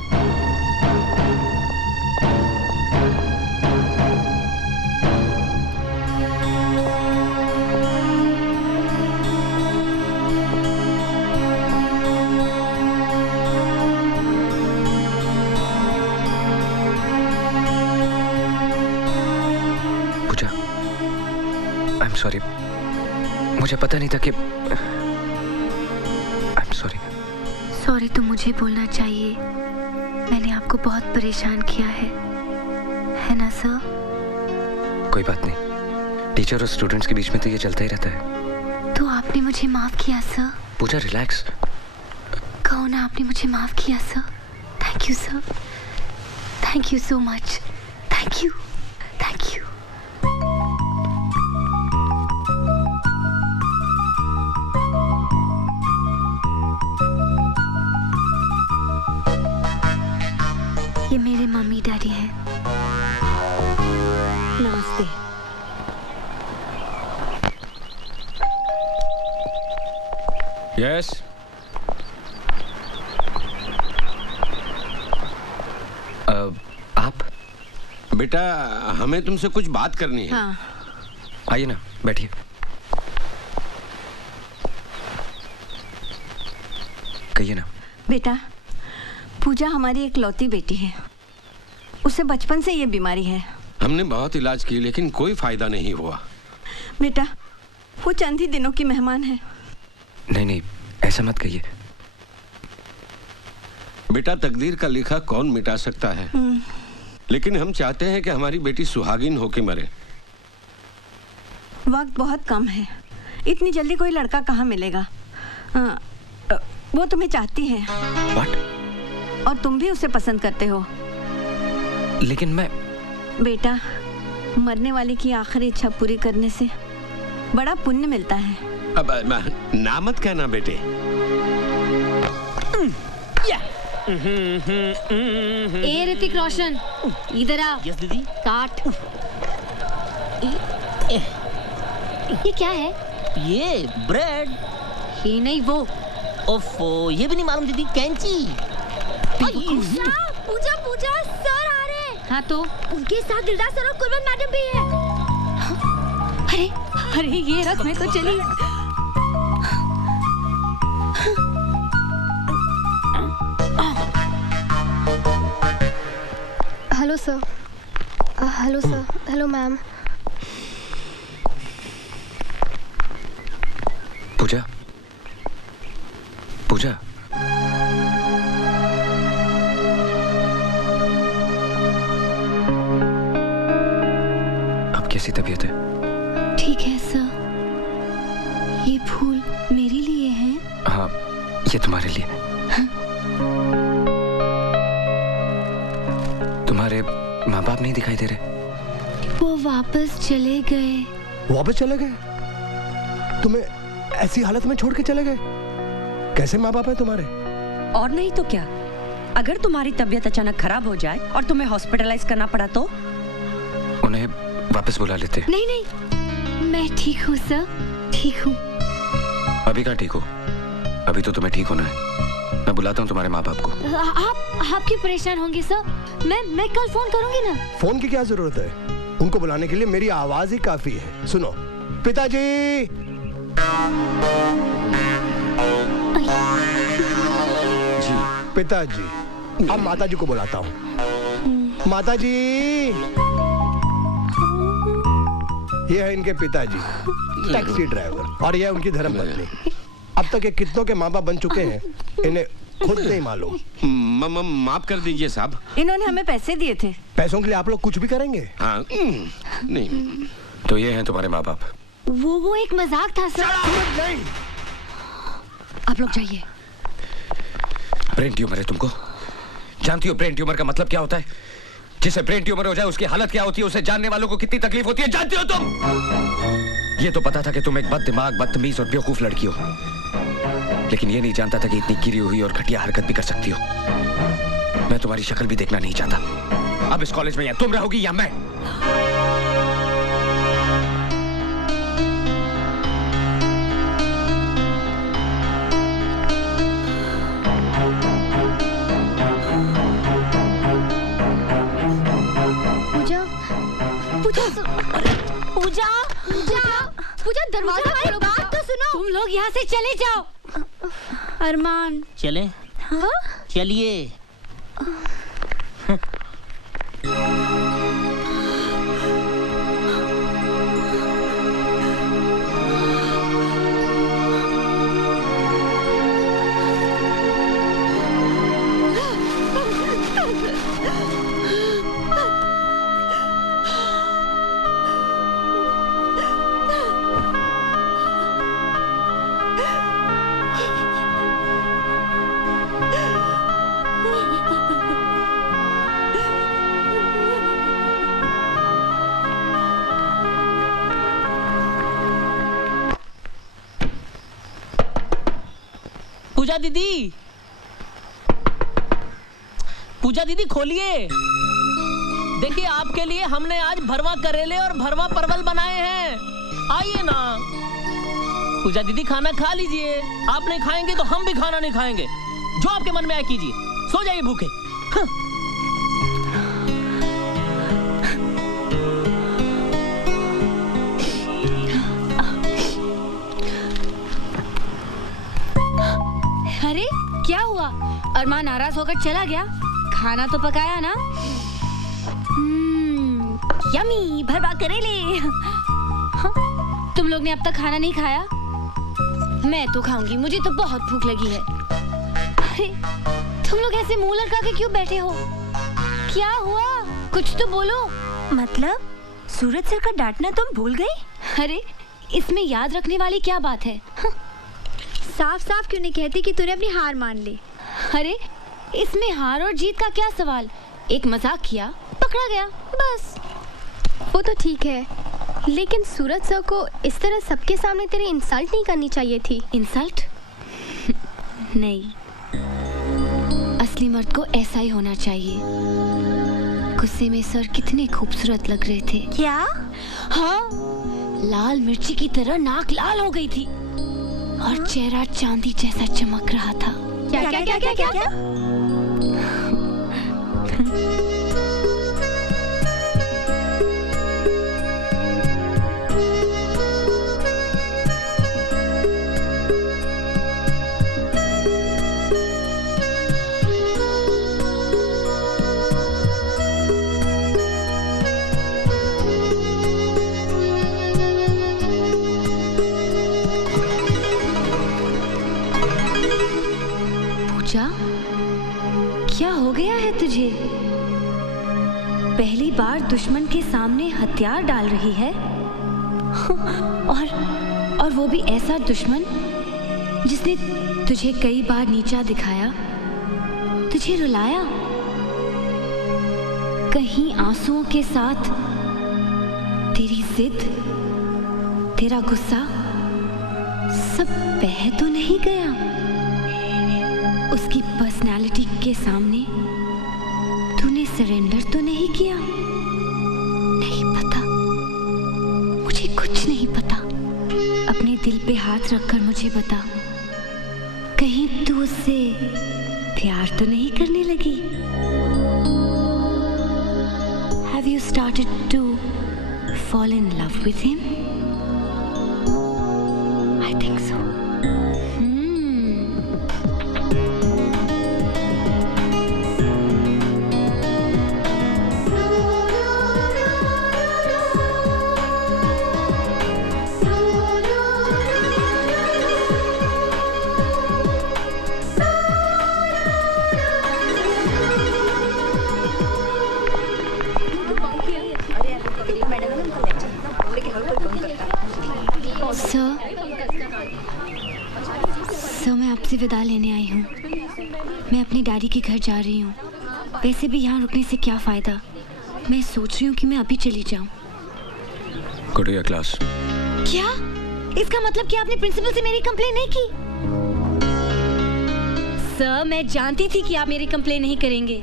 सॉरी, मुझे पता नहीं था कि आई एम सॉरी तो मुझे बोलना चाहिए। मैंने आपको बहुत परेशान किया है ना सर? कोई बात नहीं, टीचर और स्टूडेंट्स के बीच में तो ये चलता ही रहता है। तो आपने मुझे माफ किया सर? पूजा रिलैक्स। कहो ना आपने मुझे माफ किया sir. Thank you sir, thank you so much. Thank you. ये मेरे मम्मी डैडी हैं। नमस्ते। यस। आप? बेटा हमें तुमसे कुछ बात करनी है। हाँ। आइए ना, बैठिए। कहिए ना। बेटा, पूजा हमारी इकलौती बेटी है। उसे बचपन से ये बीमारी है। हमने बहुत इलाज की लेकिन कोई फायदा नहीं हुआ। बेटा, वो चंद ही दिनों की मेहमान है। नहीं, ऐसा मत कहिए। बेटा, तकदीर का लिखा कौन मिटा सकता है, लेकिन हम चाहते हैं कि हमारी बेटी सुहागिन होके मरे। वक्त बहुत कम है, इतनी जल्दी कोई लड़का कहाँ मिलेगा। वो तुम्हें चाहती है। What? और तुम भी उसे पसंद करते हो। लेकिन मैं... बेटा, मरने वाले की आखिरी इच्छा पूरी करने से बड़ा पुण्य मिलता है। अब ना मत कहना बेटे। ए ऋतिक रोशन, इधर आ। यस दीदी। काट। ये क्या है? ये ब्रेड। ये नहीं वो। ओफो, ये भी नहीं मालूम दीदी। कैंची। पूजा पूजा सर आ रहे हैं। हाँ तो उनके साथ दिलदार सर और कुलवंत मैडम भी है। अरे अरे ये रख, मैं तो चली। Hello sir. Hello sir. Hello ma'am. Pooja, Pooja, अब कैसी तबीयत है? ठीक है सर। ये फूल मेरे लिए हैं? हाँ, ये तुम्हारे लिए। हाँ? तुम्हारे माँ बाप नहीं दिखाई दे रहे? वो वापस चले गए। वापस चले गए? तुम्हें ऐसी हालत में छोड़ के चले गए? कैसे माँ बाप है तुम्हारे? और नहीं तो क्या, अगर तुम्हारी तबीयत अचानक खराब हो जाए और तुम्हें हॉस्पिटलाइज करना पड़ा तो? उन्हें वापस बुला लेते। नहीं नहीं, मैं ठीक हूँ सर, ठीक हूँ। अभी कहाँ ठीक हो? अभी तो तुम्हें ठीक होना है। मैं बुलाता हूँ तुम्हारे माँ बाप को। आप क्यों परेशान होंगे सर? मैं कल फोन करूंगी ना। फोन की क्या जरूरत है? उनको बुलाने के लिए मेरी आवाज ही काफी है। सुनो, पिताजी। जी पिताजी। अब माताजी को बुलाता हूँ। माताजी, ये है इनके पिताजी, टैक्सी ड्राइवर, और ये है उनकी धर्मपत्नी। अब तक ये कितनों के माँ बाप बन चुके हैं, इन्हें खुद नहीं मालूम। माफ कर दीजिए साहब। इन्होंने हमें पैसे दिए थे। पैसों के लिए आप लोग कुछ भी करेंगे? हाँ, नहीं। तो ये हैं तुम्हारे माँ बाप। वो एक मजाक था सर। नहीं। आप लोग जाइए। ब्रेन ट्यूमर है तुमको? जानती हो ब्रेन ट्यूमर का मतलब क्या होता है? जिसे ब्रेन ट्यूमर हो जाए उसकी हालत क्या होती है, उसे जानने वालों को कितनी तकलीफ होती है, जानती हो तुम? ये तो पता था कि तुम एक बददिमाग, बदतमीज और बेवकूफ लड़की हो, लेकिन ये नहीं जानता था कि इतनी गिरी हुई और घटिया हरकत भी कर सकती हो। मैं तुम्हारी शक्ल भी देखना नहीं चाहता। अब इस कॉलेज में या तुम रहोगी या मैं। पूजा पूजा दरवाजा खोलो। बात तो सुनो। तुम लोग यहाँ से चले जाओ। अरमान चले? हाँ? चलिए। पूजा दीदी, पूजा दीदी खोलिए। देखिए आपके लिए हमने आज भरवा करेले और भरवा परवल बनाए हैं, आइए ना। पूजा दीदी खाना खा लीजिए। आप नहीं खाएंगे तो हम भी खाना नहीं खाएंगे। जो आपके मन में आए कीजिए, सो जाइए भूखे। अरे क्या हुआ? अरमान नाराज होकर चला गया? खाना तो पकाया ना? यमी भरवा करेले। हाँ, तुम लोग ने अब तक खाना नहीं खाया? मैं तो खाऊंगी, मुझे तो बहुत भूख लगी है। अरे तुम लोग ऐसे मुंह लटका के क्यों बैठे हो? क्या हुआ? कुछ तो बोलो। मतलब सूरज सर का डांटना तुम भूल गई? अरे इसमें याद रखने वाली क्या बात है? साफ साफ क्यों नहीं कहती कि तूने अपनी हार मान ली? अरे इसमें हार और जीत का क्या सवाल? एक मजाक किया, पकड़ा गया, बस। वो तो ठीक है, लेकिन सूरज सर को इस तरह सबके सामने तेरी इंसल्ट नहीं करनी चाहिए थी। इंसल्ट? नहीं, असली मर्द को ऐसा ही होना चाहिए। गुस्से में सर कितने खूबसूरत लग रहे थे। क्या? हाँ, लाल मिर्ची की तरह नाक लाल हो गई थी और चेहरा चांदी जैसा चमक रहा था। क्या क्या क्या क्या क्या, क्या? क्या हो गया है तुझे? पहली बार दुश्मन के सामने हथियार डाल रही है और वो भी ऐसा दुश्मन जिसने तुझे कई बार नीचा दिखाया, तुझे रुलाया, कहीं आंसुओं के साथ तेरी जिद, तेरा गुस्सा सब बह तो नहीं गया? उसकी पर्सनालिटी के सामने तूने सरेंडर तो नहीं किया? नहीं पता, मुझे कुछ नहीं पता। अपने दिल पे हाथ रखकर मुझे बता, कहीं तू उससे प्यार तो नहीं करने लगी? Have you started to fall in love with him? I think so. Sir, मैं आपसे विदा लेने आई हूँ। मैं अपनी डैडी के घर जा रही हूँ। वैसे भी यहाँ रुकने से क्या फ़ायदा? मैं सोच रही हूँ कि मैं अभी चली जाऊँ। Go to your class. क्या? इसका मतलब कि आपने प्रिंसिपल से मेरी कंप्लेन नहीं की? सर, मैं जानती थी कि आप मेरी कंप्लेन नहीं करेंगे।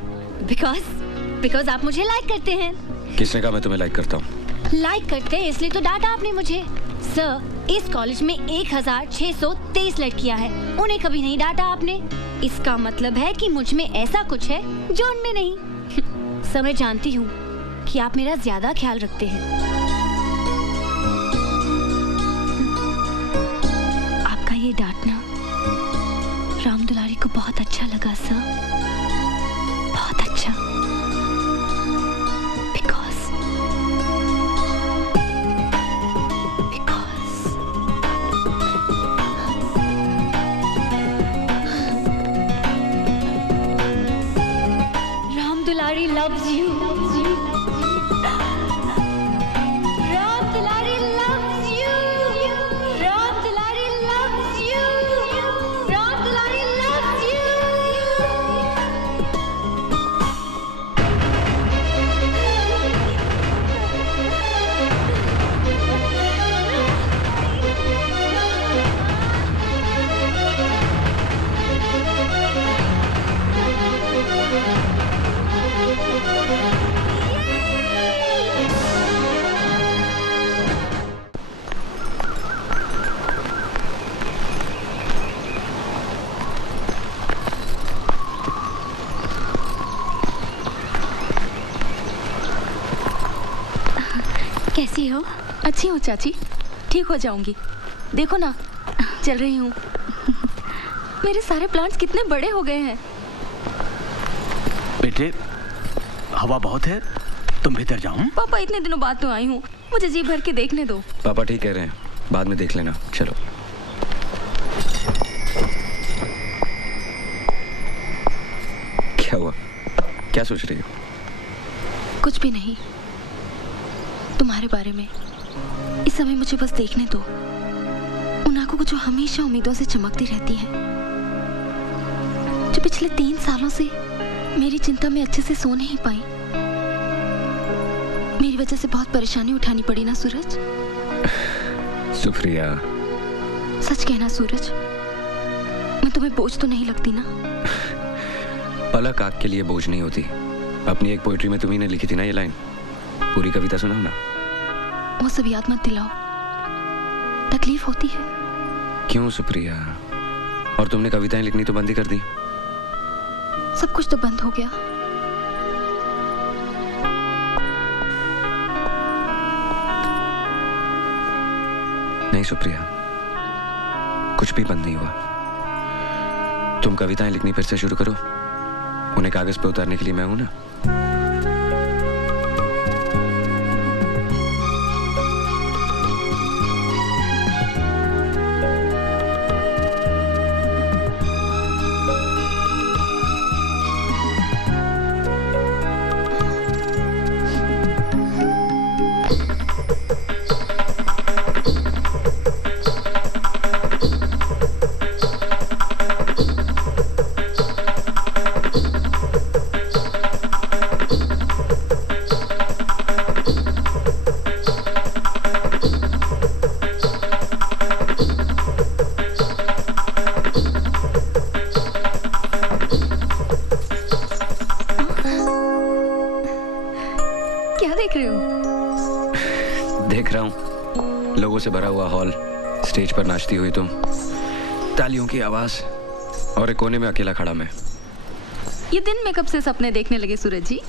बिकॉज आप मुझे लाइक करते हैं। किसने कहा मैं तुम्हें लाइक करता हूँ? लाइक करते हैं इसलिए तो डांटा आपने मुझे। सर, इस कॉलेज में 1623 लड़कियां हैं, उन्हें कभी नहीं डांटा आपने। इसका मतलब है कि मुझ में ऐसा कुछ है जो उनमें नहीं। सर, मैं जानती हूँ कि आप मेरा ज्यादा ख्याल रखते हैं। आपका ये डांटना राम दुलारी को बहुत अच्छा लगा सर, बहुत अच्छा। Loves you. Ram Dulari loves you. Ram Dulari loves you. Ram Dulari loves you. कैसी हो? अच्छी हूँ चाची, ठीक हो जाऊंगी। देखो ना, चल रही हूँ। मेरे सारे प्लांट्स कितने बड़े हो गए हैं। बेटे, हवा बहुत है, तुम भीतर जाओ। पापा, इतने दिनों बाद तो आई हूँ, मुझे जी भर के देखने दो। पापा ठीक कह रहे हैं, बाद में देख लेना। चलो। क्या हुआ? क्या सोच रही हो? कुछ भी नहीं, तुम्हारे बारे में। इस समय मुझे बस देखने दो उन आंखों को जो हमेशा उम्मीदों से चमकती रहती है, जो पिछले 3 सालों से मेरी चिंता में अच्छे से सो नहीं पाई। मेरी वजह से बहुत परेशानी उठानी पड़ी ना सूरज? सुप्रिया, सच कहना सूरज, मैं तुम्हें बोझ तो नहीं लगती ना? पलक आग के लिए बोझ नहीं होती। अपनी एक पोइट्री में तुम्ही ने लिखी थी ना ये लाइन, पूरी कविता सुनाओ ना। वो सब याद मत दिलाओ, तकलीफ होती है। क्यों सुप्रिया? और तुमने कविताएं लिखनी तो बंद ही कर दी। सब कुछ तो बंद हो गया। नहीं सुप्रिया, कुछ भी बंद नहीं हुआ। तुम कविताएं लिखनी फिर से शुरू करो, उन्हें कागज पे उतारने के लिए मैं हूं ना। से भरा हुआ हॉल, स्टेज पर नाचती हुई तुम, तालियों की आवाज, और एक कोने में अकेला खड़ा मैं। ये दिन में कब से सपने देखने लगे सूरज जी?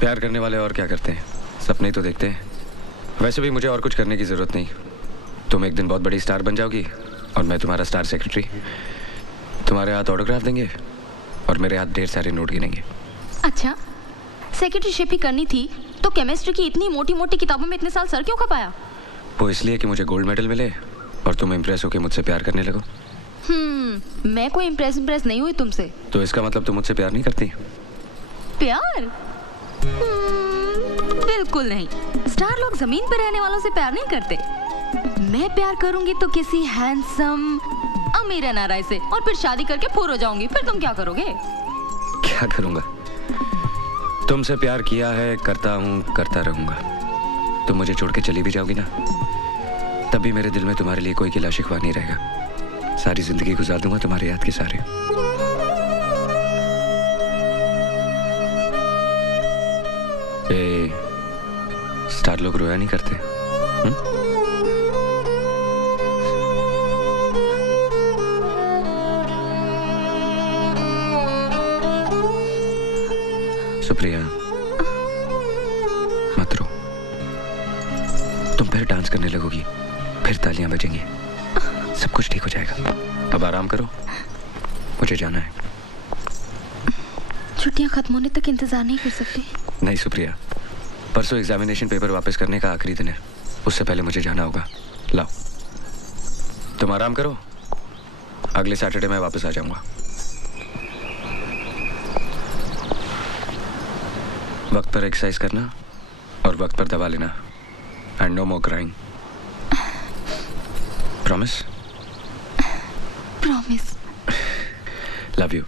प्यार करने वाले और क्या करते हैं, सपने तो देखते हैं। वैसे भी मुझे और कुछ करने की जरूरत नहीं। तुम एक दिन बहुत बड़ी स्टार बन जाओगी और मैं तुम्हारा स्टार सेक्रेटरी। तुम्हारे हाथ ऑटोग्राफ देंगे और मेरे हाथ ढेर सारे नोट गिनेंगे। अच्छा, सेक्रेटरीशिप ही करनी थी तो केमिस्ट्री की इतनी मोटी मोटी किताबों में इतने साल सर क्यों खपाया? वो इसलिए कि मुझे गोल्ड मेडल मिले और तुम इम्प्रेस होकर मुझसे प्यार करने लगो। मैं कोई इम्प्रेस नहीं हुई तुमसे। तो इसका मतलब तुम मुझसे प्यार नहीं करती? प्यार? बिल्कुल नहीं। स्टार लोग जमीन पर रहने वालों से प्यार नहीं करते। मैं प्यार करूंगी तो किसी हैंडसम अमीर एनआरआई से, और फिर शादी करके पूर हो जाऊंगी। फिर तुम क्या करोगे? क्या करूंगा? तुमसे प्यार किया है, करता हूँ, करता रहूंगा। तुम मुझे छोड़ के चली भी जाओगी ना, तब भी मेरे दिल में तुम्हारे लिए कोई गिला शिकवा नहीं रहेगा। सारी जिंदगी गुजार दूंगा तुम्हारे याद के सारे। स्टार लोग रोया नहीं करते। सुप्रिया, मत रो। तुम फिर डांस करने लगोगी, फिर तालियां बजेंगी, सब कुछ ठीक हो जाएगा। अब आराम करो, मुझे जाना है। छुट्टियां खत्म होने तक इंतजार नहीं कर सकते? नहीं सुप्रिया, परसों एग्जामिनेशन पेपर वापस करने का आखिरी दिन है, उससे पहले मुझे जाना होगा। लाओ, तुम आराम करो, अगले सैटरडे मैं वापस आ जाऊंगा। वक्त पर एक्सरसाइज करना और वक्त पर दवा लेना, and no more crying. Promise? Promise. Love you.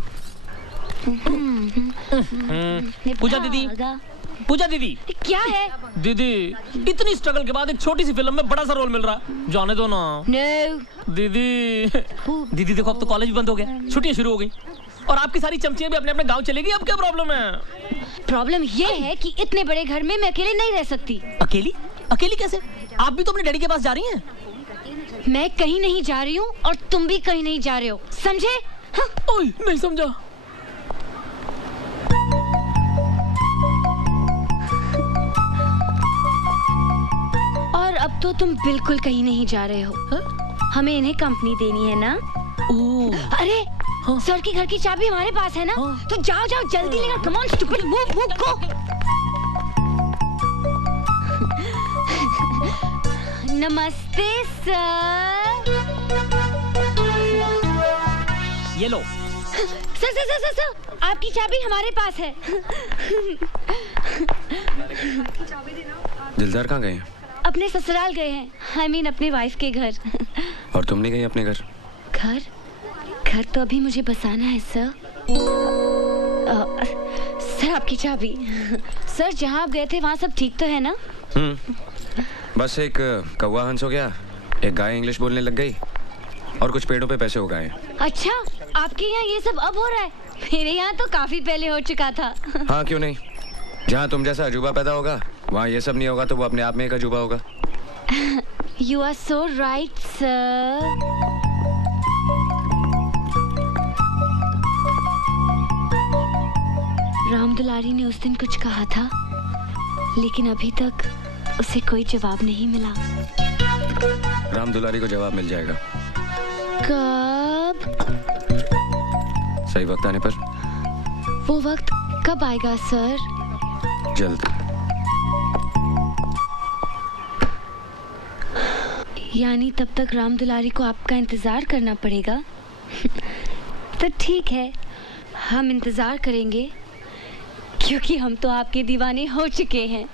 Pooja दीदी, पूजा दीदी। क्या है? दीदी, इतनी स्ट्रगल के बाद एक छोटी सी फिल्म में बड़ा सा रोल मिल रहा है, जाने दो ना। No. दीदी दीदी देखो, अब तो कॉलेज भी बंद हो गया, छुट्टियां शुरू हो गई, और आपकी सारी चमचियां भी अपने अपने गांव चली गई। अब क्या प्रॉब्लम है? प्रॉब्लम ये है कि इतने बड़े घर में मैं अकेले नहीं रह सकती। अकेली? अकेली कैसे? आप भी तो अपने डैडी के पास जा रही हैं। मैं कहीं नहीं जा रही हूँ और तुम भी कहीं नहीं जा रहे हो, समझे? हाँ? ओए, नहीं समझा। और अब तो तुम बिल्कुल कहीं नहीं जा रहे हो। हा? हमें इन्हें कंपनी देनी है ना? अरे हाँ? सर की घर की चाबी हमारे पास है ना? हाँ? तो जाओ जाओ जल्दी लेकर, come on stupid, move move go. नमस्ते सर। ये लो। सर सर सर सर, आपकी चाबी हमारे पास है। दिलदार कहाँ गए? अपने ससुराल गए हैं, I mean अपने वाइफ के घर। और तुम नहीं गई अपने घर? घर? घर तो अभी मुझे बसाना है सर। सर आपकी चाबी। सर जहाँ आप गए थे वहाँ सब ठीक तो है ना? बस एक कौवा हंस हो गया, एक गाय इंग्लिश बोलने लग गई, और कुछ पेड़ों पे पैसे उगाए। अच्छा, आपके यहाँ ये सब अब हो रहा है? मेरे यहाँ तो काफी पहले हो चुका था। हाँ क्यों नहीं, जहाँ तुम जैसा अजूबा पैदा होगा वहाँ ये सब नहीं होगा तो वो अपने आप में एक अजूबा होगा। You are so right, sir. Ram Dulari ने उस दिन कुछ कहा था, लेकिन अभी तक उसे कोई जवाब नहीं मिला। राम दुलारी को जवाब मिल जाएगा। कब? सही वक्त आने पर। वो वक्त कब आएगा सर? जल्द। यानी तब तक राम दुलारी को आपका इंतजार करना पड़ेगा। तो ठीक है, हम इंतजार करेंगे, क्योंकि हम तो आपके दीवाने हो चुके हैं।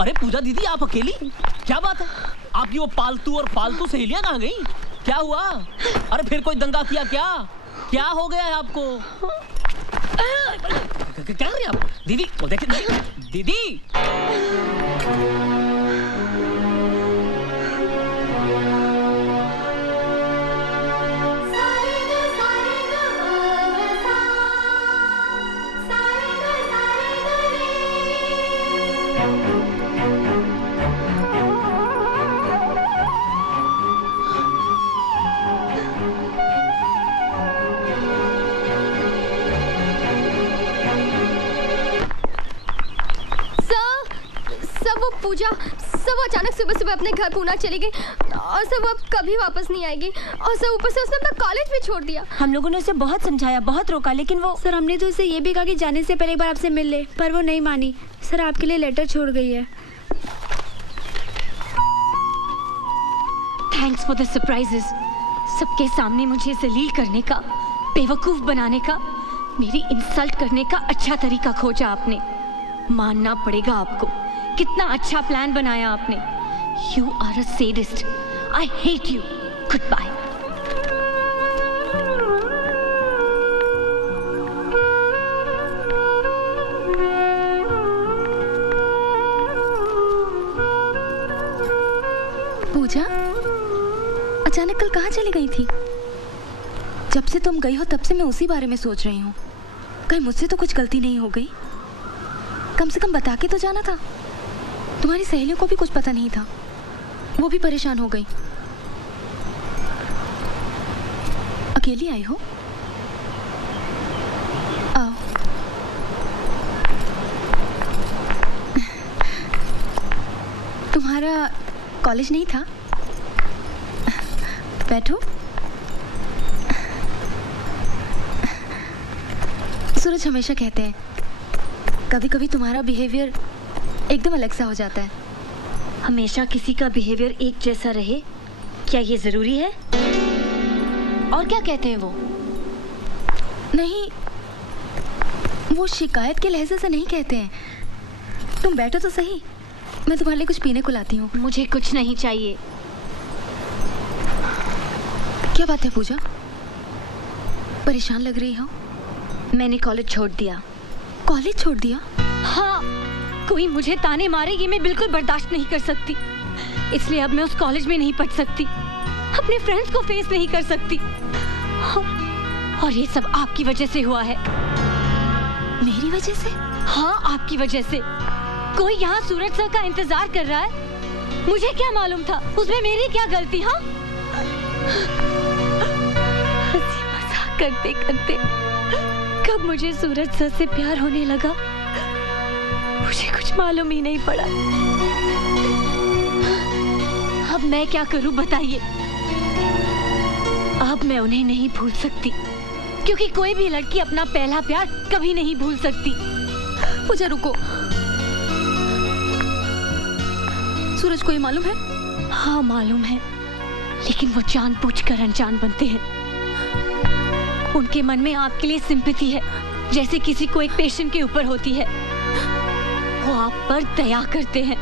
अरे पूजा दीदी आप अकेली? क्या बात है? आपकी वो पालतू और फालतू सहेलियां कहाँ गई? क्या हुआ? अरे फिर कोई दंगा किया क्या? क्या हो गया है आपको? क्या कर रही हैं आप? दीदी वो देखिए दीदी। पूजा सब अचानक सुबह सुबह अपने घर पूना चली गई और सब अब कभी वापस नहीं आएगी और सब ऊपर से उसने अपना कॉलेज भी छोड़ दिया। हम लोगों ने उसे बहुत समझाया, बहुत रोका, लेकिन वो सर हमने तो उसे ये भी कहा कि जाने से पहले एक बार आपसे मिल ले, पर वो नहीं मानी। सर आपके लिए लेटर छोड़ गई है। Thanks for the surprises. सबके सामने मुझे जलील करने का, बेवकूफ बनाने का, मेरी इंसल्ट करने का अच्छा तरीका खोजा आपने। मानना पड़ेगा आपको, कितना अच्छा प्लान बनाया आपने। You are a sadist. I hate you. Goodbye. पूजा, अचानक कल कहाँ चली गई थी? जब से तुम गई हो तब से मैं उसी बारे में सोच रही हूँ। कहीं मुझसे तो कुछ गलती नहीं हो गई? कम से कम बता के तो जाना था। तुम्हारी सहेलियों को भी कुछ पता नहीं था, वो भी परेशान हो गई। अकेली आई हो? आओ। तुम्हारा कॉलेज नहीं था? बैठो। सूरज हमेशा कहते हैं कभी कभी तुम्हारा बिहेवियर एकदम अलग सा हो जाता है। हमेशा किसी का बिहेवियर एक जैसा रहे, क्या ये जरूरी है? और क्या कहते हैं वो? नहीं, वो शिकायत के लहजे से नहीं कहते हैं। तुम बैठो तो सही, मैं तुम्हारे लिए कुछ पीने को लाती हूँ। मुझे कुछ नहीं चाहिए। क्या बात है पूजा, परेशान लग रही हो? मैंने कॉलेज छोड़ दिया। कॉलेज छोड़ दिया? हाँ, कोई मुझे ताने मारे ये मैं बिल्कुल बर्दाश्त नहीं कर सकती। इसलिए अब मैं उस कॉलेज में नहीं पढ़ सकती, अपने फ्रेंड्स को फेस नहीं कर सकती। और ये सब आपकी वजह से हुआ है। मेरी वजह से? हाँ, आपकी वजह से। कोई यहाँ सूरज सर का इंतजार कर रहा है। मुझे क्या मालूम था उसमें मेरी क्या गलती? हाँ, हंसी मजाक करते करते कब मुझे सूरज सर से प्यार होने लगा मुझे कुछ मालूम ही नहीं पड़ा। अब मैं क्या करूं बताइए? अब मैं उन्हें नहीं भूल सकती, क्योंकि कोई भी लड़की अपना पहला प्यार कभी नहीं भूल सकती। पूजा रुको, सूरज को ये मालूम है? हाँ मालूम है, लेकिन वो जानबूझकर अनजान बनते हैं। उनके मन में आपके लिए सिंपैथी है, जैसे किसी को एक पेशेंट के ऊपर होती है। वो आप पर दया करते हैं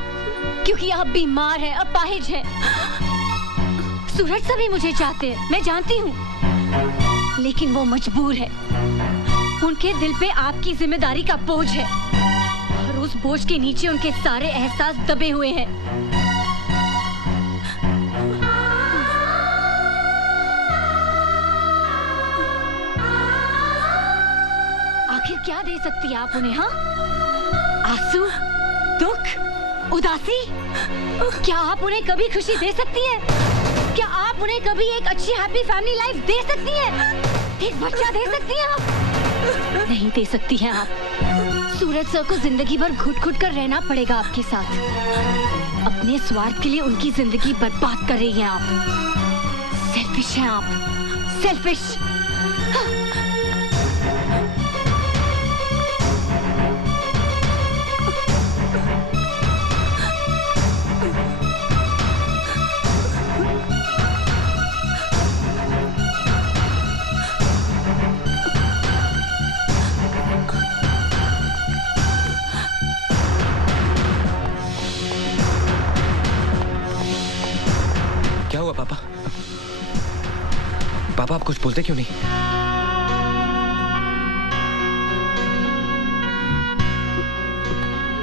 क्योंकि आप बीमार हैं, अपाहिज हैं। सूरज सभी मुझे चाहते हैं, मैं जानती हूँ, लेकिन वो मजबूर है। उनके दिल पे आपकी जिम्मेदारी का बोझ है और उस बोझ के नीचे उनके सारे एहसास दबे हुए हैं। आखिर क्या दे सकती है आप उन्हें? हाँ, आंसू, दुख, उदासी? क्या आप उन्हें कभी खुशी दे सकती हैं? क्या आप उन्हें कभी एक अच्छी हैप्पी फैमिली लाइफ दे सकती हैं? एक बच्चा दे सकती हैं आप? नहीं दे सकती हैं आप। सूरज सर को जिंदगी भर घुट घुट कर रहना पड़ेगा आपके साथ। अपने स्वार्थ के लिए उनकी जिंदगी बर्बाद कर रही हैं आप। सेल्फिश हैं आप, सेल्फिश। पापा आप कुछ बोलते क्यों नहीं?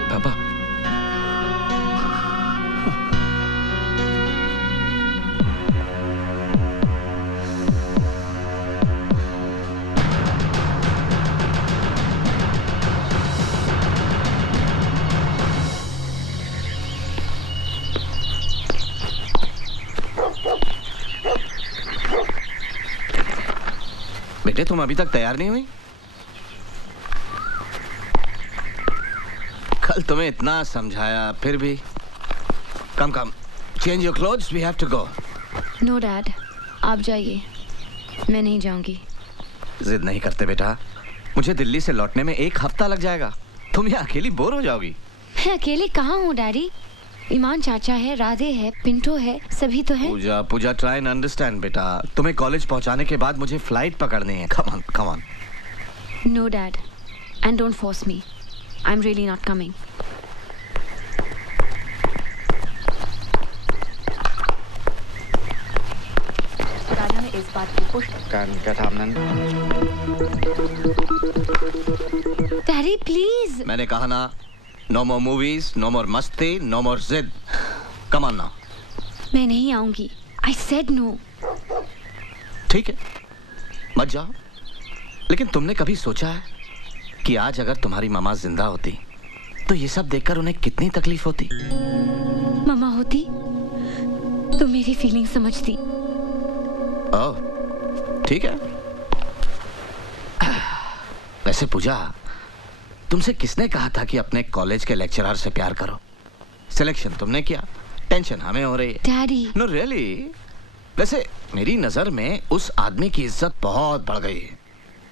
पापा बेटे तुम अभी तक तैयार नहीं हुई? कल तुम्हें इतना समझाया फिर भी। Come come change your clothes, we have to go. No dad, आप जाइए, मैं नहीं जाऊंगी। जिद नहीं करते बेटा, मुझे दिल्ली से लौटने में 1 हफ्ता लग जाएगा। तुम यहाँ अकेली बोर हो जाओगी। मैं अकेले कहाँ हूँ डैडी? ईमान चाचा है, राधे है, पिंटो है, सभी तो है। पूजा पूजा ट्राई एंड अंडरस्टैंड बेटा। तुम्हें कॉलेज पहुँचाने के बाद मुझे फ्लाइट पकड़नी है। Come on come on. No dad, and don't force me, I am really not coming. Raja ने इस बात की पुष्टि। Daddy please. मैंने कहा ना, no more movies, no more मस्ती, नो मोर जिद। कम ऑन ना। मैं नहीं आऊंगी। I said no. ठीक है, मत जाओ। लेकिन तुमने कभी सोचा है कि आज अगर तुम्हारी मामा जिंदा होती तो ये सब देखकर उन्हें कितनी तकलीफ होती? मामा होती तो मेरी फीलिंग समझती। ओह, ठीक है। वैसे पूजा, तुमसे किसने कहा था कि अपने कॉलेज के लेक्चरर से प्यार करो? सिलेक्शन तुमने किया, टेंशन हमें हो रही है। डैडी। No really. वैसे मेरी नजर में उस आदमी की इज्जत बहुत बढ़ गई है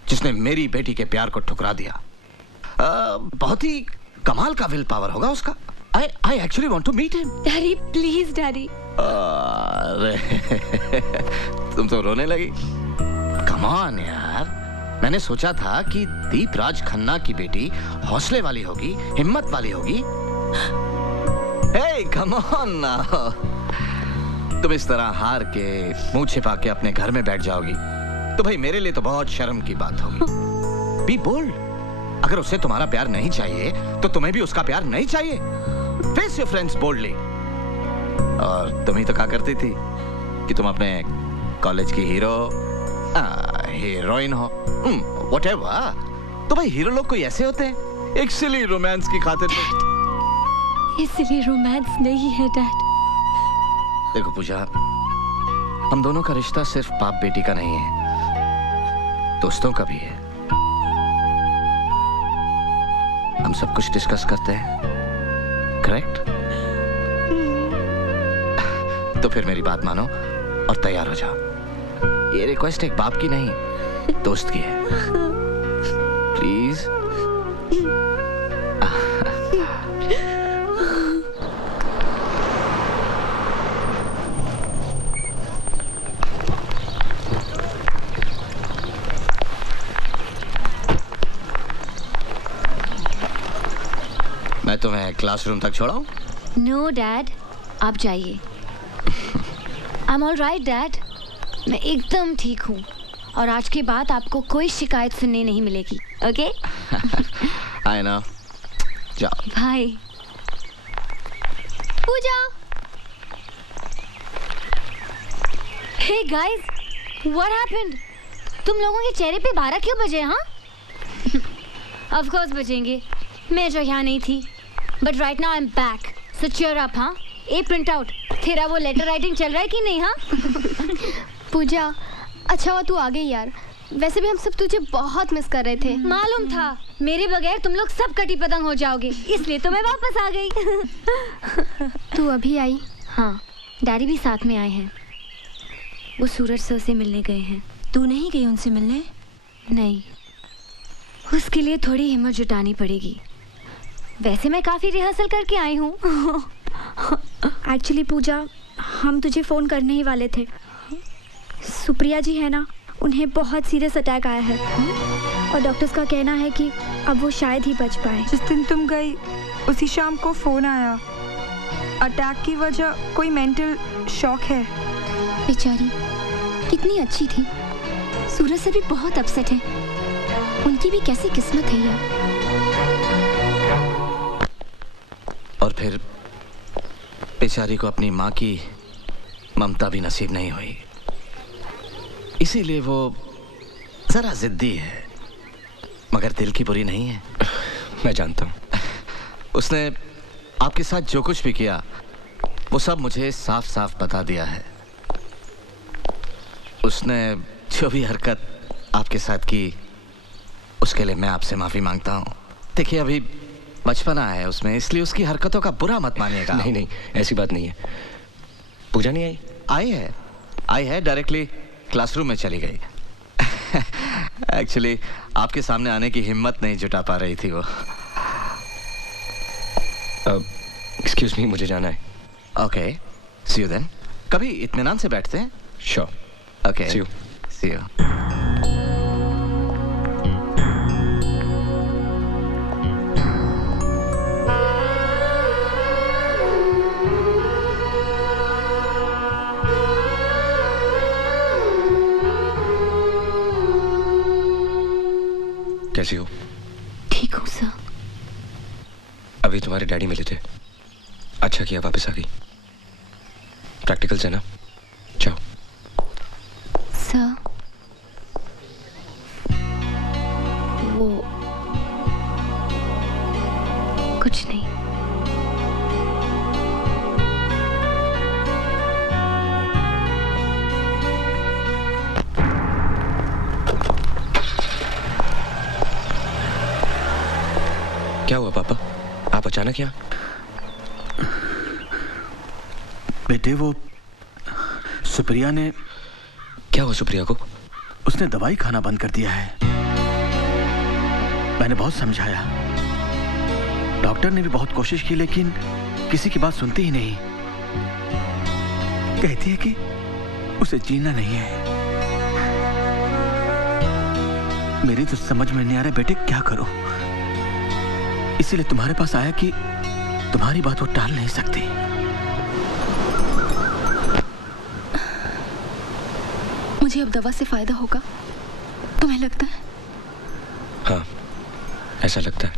जिसने मेरी बेटी के प्यार को ठुकरा दिया। बहुत ही कमाल का विल पावर होगा उसका। I actually want to meet him. Daddy please daddy. अरे तुम तो रोने लगी। Come on यार, मैंने सोचा था कि दीपराज खन्ना की बेटी हौसले वाली होगी, हिम्मत वाली होगी। Hey, come on now. तुम इस तरह हार के मुंह छिपा के अपने घर में बैठ जाओगी तो भाई मेरे लिए तो बहुत शर्म की बात होगी। Be bold. अगर उसे तुम्हारा प्यार नहीं चाहिए तो तुम्हें भी उसका प्यार नहीं चाहिए। Face your friends boldly. और तुम ही तो कहा करती थी कि तुम अपने कॉलेज की हीरोइन हो। Whatever. तो भाई हीरो लोग कोई ऐसे होते हैं, एक सिली रोमांस की खातिर। इसलिए रोमांस नहीं है डैड। देखो पूजा, हम दोनों का रिश्ता सिर्फ बाप बेटी का नहीं है, दोस्तों का भी है। हम सब कुछ डिस्कस करते हैं, करेक्ट? तो फिर मेरी बात मानो और तैयार हो जाओ। ये रिक्वेस्ट एक बाप की नहीं, दोस्त की है। प्लीज। मैं तुम्हें क्लासरूम तक छोड़ाऊं? नो डैड, आप जाइए। I am all right dad, मैं एकदम ठीक हूँ और आज के बाद आपको कोई शिकायत सुनने नहीं मिलेगी। ओके? I know. जाओ। Bye. Pooja. Hey guys, what happened? तुम लोगों के चेहरे पे 12 क्यों बजे? हाँ? ऑफ कोर्स बजेंगे, मैं जो यहाँ नहीं थी। But right now I am back, so cheer up. हाँ? ए प्रिंट आउट, तेरा वो लेटर राइटिंग चल रहा है कि नहीं? हाँ? पूजा, अच्छा हुआ तू आ गई यार, वैसे भी हम सब तुझे बहुत मिस कर रहे थे। मालूम था मेरे बगैर तुम लोग सब कटी पतंग हो जाओगे, इसलिए तो मैं वापस आ गई। तू अभी आई? हाँ, डैडी भी साथ में आए हैं। वो सूरज सर से मिलने गए हैं। तू नहीं गई उनसे मिलने? नहीं, उसके लिए थोड़ी हिम्मत जुटानी पड़ेगी। वैसे मैं काफी रिहर्सल करके आई हूँ। एक्चुअली पूजा, हम तुझे फ़ोन करने ही वाले थे। सुप्रिया जी है ना, उन्हें बहुत सीरियस अटैक आया है और डॉक्टर्स का कहना है कि अब वो शायद ही बच पाए। जिस दिन तुम गई उसी शाम को फ़ोन आया। अटैक की वजह कोई मेंटल शॉक है। बेचारी कितनी अच्छी थी, सूरज से भी बहुत अपसेट है। उनकी भी कैसी किस्मत है ये। और फिर बेचारी को अपनी माँ की ममता भी नसीब नहीं हुई, इसीलिए वो जरा जिद्दी है, मगर दिल की बुरी नहीं है। मैं जानता हूँ। उसने आपके साथ जो कुछ भी किया वो सब मुझे साफ साफ बता दिया है। उसने जो भी हरकत आपके साथ की उसके लिए मैं आपसे माफी मांगता हूँ। देखिए अभी बचपना है उसमें, इसलिए उसकी हरकतों का बुरा मत मानिएगा। नहीं नहीं, ऐसी बात नहीं है। पूजा नहीं आई? आई है, डायरेक्टली क्लासरूम में चली गई। एक्चुअली आपके सामने आने की हिम्मत नहीं जुटा पा रही थी वो। एक्सक्यूज मी, मुझे जाना है। Okay, see you then. कभी इत्मीनान से बैठते हैं। श्योर। Okay, see you. कैसी हो? ठीक हूँ सर। अभी तुम्हारे डैडी मिले थे, अच्छा किया वापस आ गई। प्रैक्टिकल्स है ना, जाओ। सर वो कुछ नहीं। क्या हुआ पापा, आप अचानक यहाँ? बेटे वो सुप्रिया ने। क्या हुआ सुप्रिया को? उसने दवाई खाना बंद कर दिया है। मैंने बहुत समझाया, डॉक्टर ने भी बहुत कोशिश की, लेकिन किसी की बात सुनती ही नहीं। कहती है कि उसे जीना नहीं है। मेरी तो समझ में नहीं आ रहा बेटे, क्या करूं? इसीलिए तुम्हारे पास आया कि तुम्हारी बात वो टाल नहीं सकती। मुझे अब दवा से फायदा होगा, तुम्हें लगता है? हाँ, ऐसा लगता है।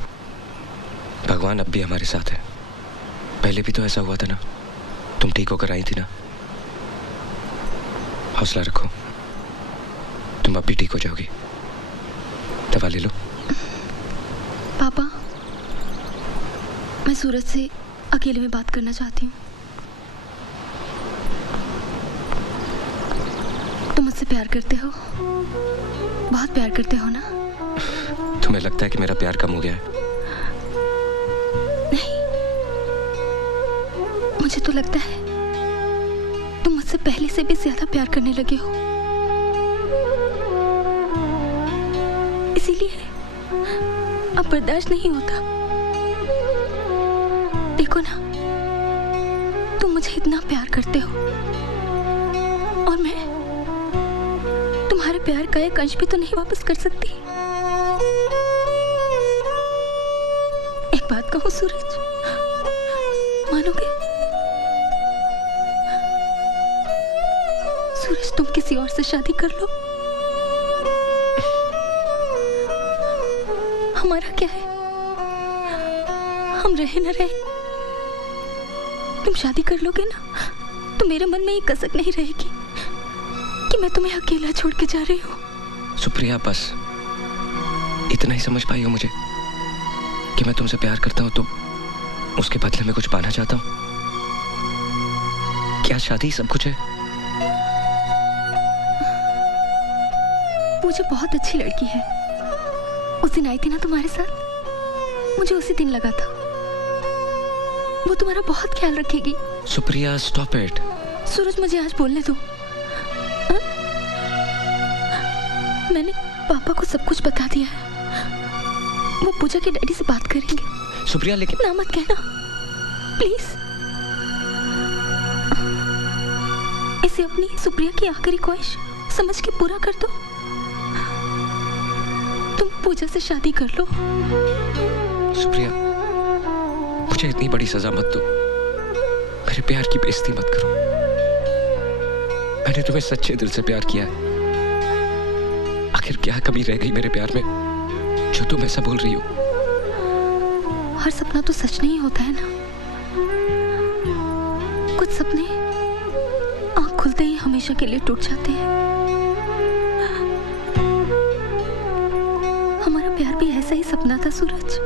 भगवान अब भी हमारे साथ है। पहले भी तो ऐसा हुआ था ना, तुम ठीक होकर आई थी ना। हौसला रखो, तुम अब भी ठीक हो जाओगी। दवा ले लो। पापा, मैं सूरज से अकेले में बात करना चाहती हूँ। तुम मुझसे प्यार करते हो? बहुत प्यार करते हो ना? तुम्हें लगता है कि मेरा प्यार कम हो गया है? नहीं, मुझे तो लगता है तुम मुझसे पहले से भी ज्यादा प्यार करने लगे हो। इसीलिए अब बर्दाश्त नहीं होता। देखो ना, तुम मुझे इतना प्यार करते हो और मैं तुम्हारे प्यार का एक अंश भी तो नहीं वापस कर सकती। एक बात कहूं सूरज, मानोगे? सूरज, तुम किसी और से शादी कर लो, हमारा क्या है? हम रहे न रहे, तुम शादी कर लोगे ना तो मेरे मन में ये कसक नहीं रहेगी कि मैं तुम्हें अकेला छोड़ के जा रही हूँ। सुप्रिया, बस इतना ही समझ पाई हो मुझे कि मैं तुमसे प्यार करता हूँ तो उसके बदले में कुछ पाना चाहता हूँ। क्या शादी सब कुछ है? मुझे बहुत अच्छी लड़की है। उस दिन आई थी ना तुम्हारे साथ, मुझे उसी दिन लगा था वो तुम्हारा बहुत ख्याल रखेगी। Supriya, stop it. सूरज, मुझे आज बोलने दो। मैंने पापा को सब कुछ बता दिया है। वो पूजा के डैडी से बात करेंगे। सुप्रिया, लेकिन ना मत कहना प्लीज। इसे अपनी सुप्रिया की आखिरी ख्वाहिश समझ के पूरा कर दो। तुम पूजा से शादी कर लो। सुप्रिया, मुझे इतनी बड़ी सजा मत दो। मेरे प्यार की बेइज्जती मत करो। मैंने तुम्हें सच्चे दिल से प्यार किया है। आखिर क्या कमी रह गई मेरे प्यार में जो तुम ऐसा बोल रही हो? हर सपना तो सच नहीं होता है ना। कुछ सपने आंख खुलते ही हमेशा के लिए टूट जाते हैं। हमारा प्यार भी ऐसा ही सपना था सूरज।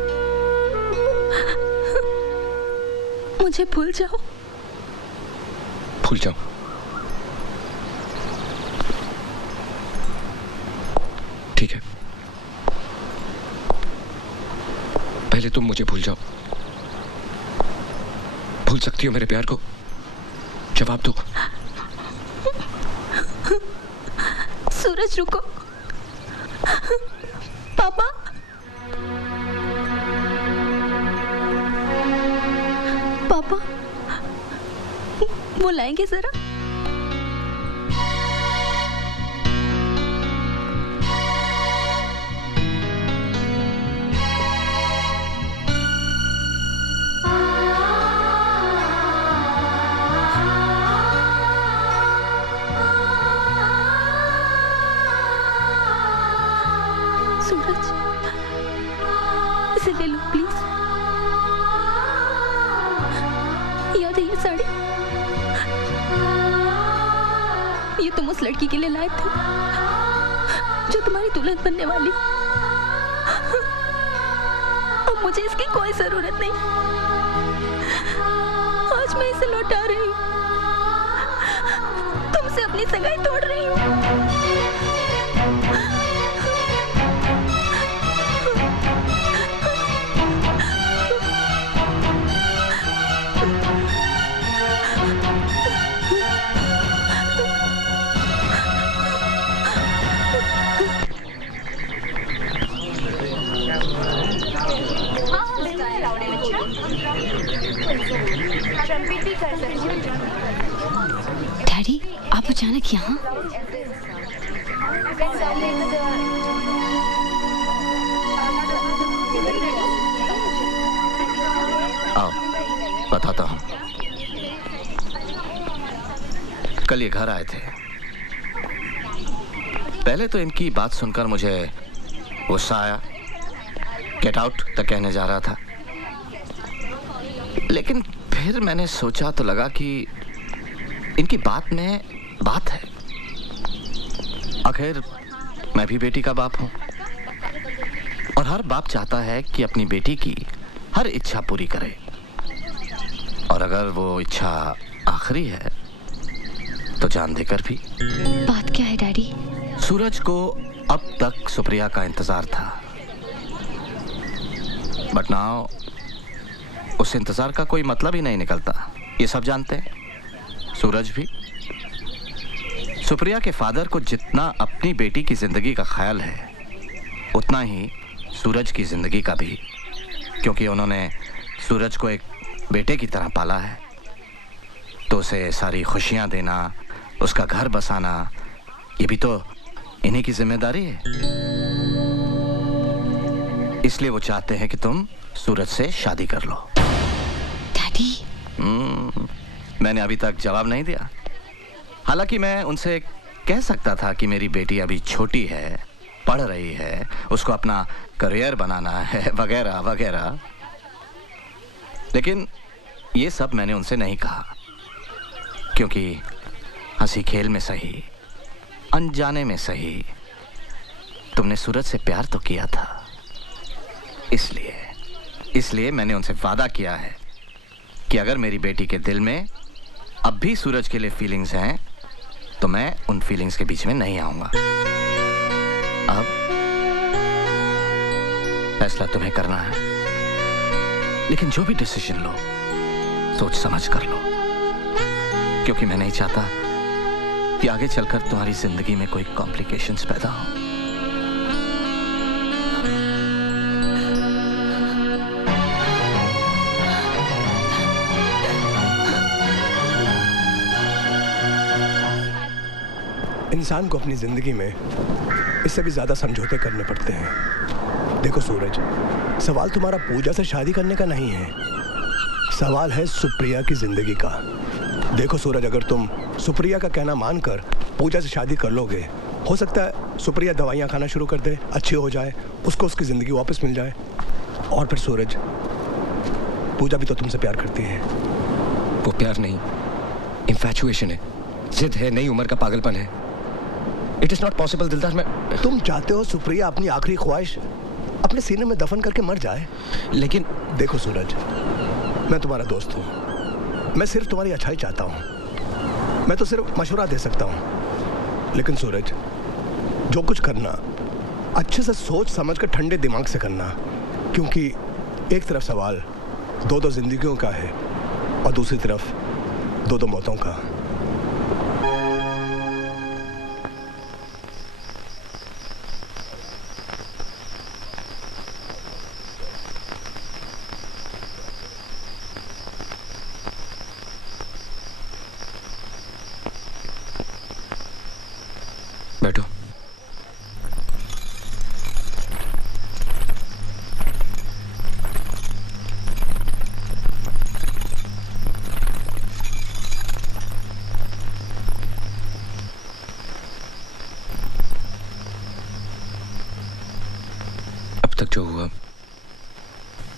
मुझे भूल जाओ। भूल जाओ? ठीक है, पहले तुम मुझे भूल जाओ। भूल सकती हो मेरे प्यार को? जवाब दो। सूरज रुको। पापा, पापा वो लाएंगे जरा। सूरज, इसे ले लो प्लीज। याद है ये साड़ी? ये तुम उस लड़की के लिए लाए थे जो तुम्हारी दुल्हन बनने वाली। अब मुझे इसकी कोई जरूरत नहीं। आज मैं इसे लौटा रही हूँ। तुमसे अपनी सगाई तोड़ रही हूँ। डैडी, आप अचानक यहाँ? आओ बताता हूँ। कल ये घर आए थे। पहले तो इनकी बात सुनकर मुझे गुस्सा आया, गेट आउट तक कहने जा रहा था। लेकिन फिर मैंने सोचा तो लगा कि इनकी बात में बात है। आखिर मैं भी बेटी का बाप हूं और हर बाप चाहता है कि अपनी बेटी की हर इच्छा पूरी करे, और अगर वो इच्छा आखिरी है तो जान देकर भी। बात क्या है डैडी? सूरज को अब तक सुप्रिया का इंतजार था, बट नाउ उस इंतजार का कोई मतलब ही नहीं निकलता। ये सब जानते हैं, सूरज भी। सुप्रिया के फादर को जितना अपनी बेटी की जिंदगी का ख्याल है उतना ही सूरज की जिंदगी का भी, क्योंकि उन्होंने सूरज को एक बेटे की तरह पाला है। तो उसे सारी खुशियां देना, उसका घर बसाना, ये भी तो इन्हीं की जिम्मेदारी है। इसलिए वो चाहते हैं कि तुम सूरज से शादी कर लो। डैडी, मैंने अभी तक जवाब नहीं दिया। हालांकि मैं उनसे कह सकता था कि मेरी बेटी अभी छोटी है, पढ़ रही है, उसको अपना करियर बनाना है वगैरह वगैरह, लेकिन ये सब मैंने उनसे नहीं कहा, क्योंकि हंसी खेल में सही, अनजाने में सही, तुमने सूरज से प्यार तो किया था। इसलिए मैंने उनसे वादा किया है कि अगर मेरी बेटी के दिल में अब भी सूरज के लिए फीलिंग्स हैं तो मैं उन फीलिंग्स के बीच में नहीं आऊंगा। अब फैसला तुम्हें करना है, लेकिन जो भी डिसीजन लो सोच समझ कर लो, क्योंकि मैं नहीं चाहता कि आगे चलकर तुम्हारी जिंदगी में कोई कॉम्प्लिकेशंस पैदा हो। इंसान को अपनी जिंदगी में इससे भी ज्यादा समझौते करने पड़ते हैं। देखो सूरज, सवाल तुम्हारा पूजा से शादी करने का नहीं है, सवाल है सुप्रिया की जिंदगी का। देखो सूरज, अगर तुम सुप्रिया का कहना मानकर पूजा से शादी कर लोगे, हो सकता है सुप्रिया दवाइयाँ खाना शुरू कर दे, अच्छी हो जाए, उसको उसकी जिंदगी वापस मिल जाए। और फिर सूरज, पूजा भी तो तुमसे प्यार करती है। वो प्यार नहीं, इंफैचुएशन है, जिद है, नई उम्र का पागलपन है। इट इज नॉट पॉसिबल दिलदार। मैं तुम चाहते हो सुप्रिया अपनी आखिरी ख्वाहिश अपने सीने में दफन करके मर जाए, लेकिन देखो सूरज, मैं तुम्हारा दोस्त हूँ, मैं सिर्फ तुम्हारी अच्छाई चाहता हूँ, मैं तो सिर्फ मशवरा दे सकता हूँ। लेकिन सूरज, जो कुछ करना अच्छे से सोच समझ कर ठंडे दिमाग से करना, क्योंकि एक तरफ सवाल दो जिंदगियों का है और दूसरी तरफ दो मौतों का। बैठो। अब तक जो हुआ,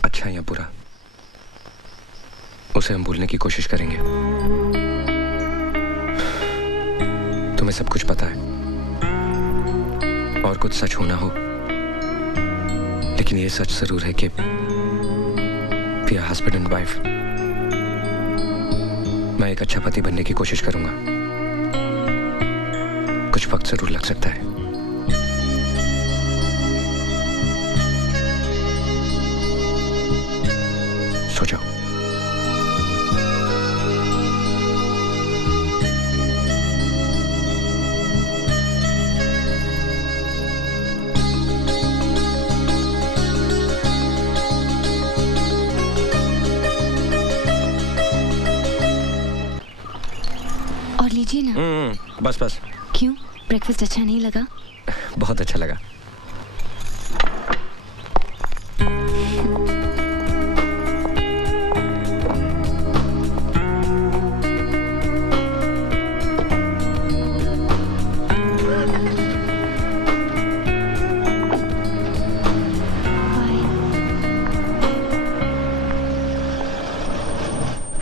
अच्छा या बुरा, उसे हम भूलने की कोशिश करेंगे। तुम्हें सब कुछ पता है और कुछ सच होना हो, लेकिन ये सच जरूर है कि we are husband and wife. मैं एक अच्छा पति बनने की कोशिश करूंगा। कुछ वक्त जरूर लग सकता है। सो जाओ। और लीजिए ना। बस। क्यों, ब्रेकफास्ट अच्छा नहीं लगा? बहुत अच्छा लगा।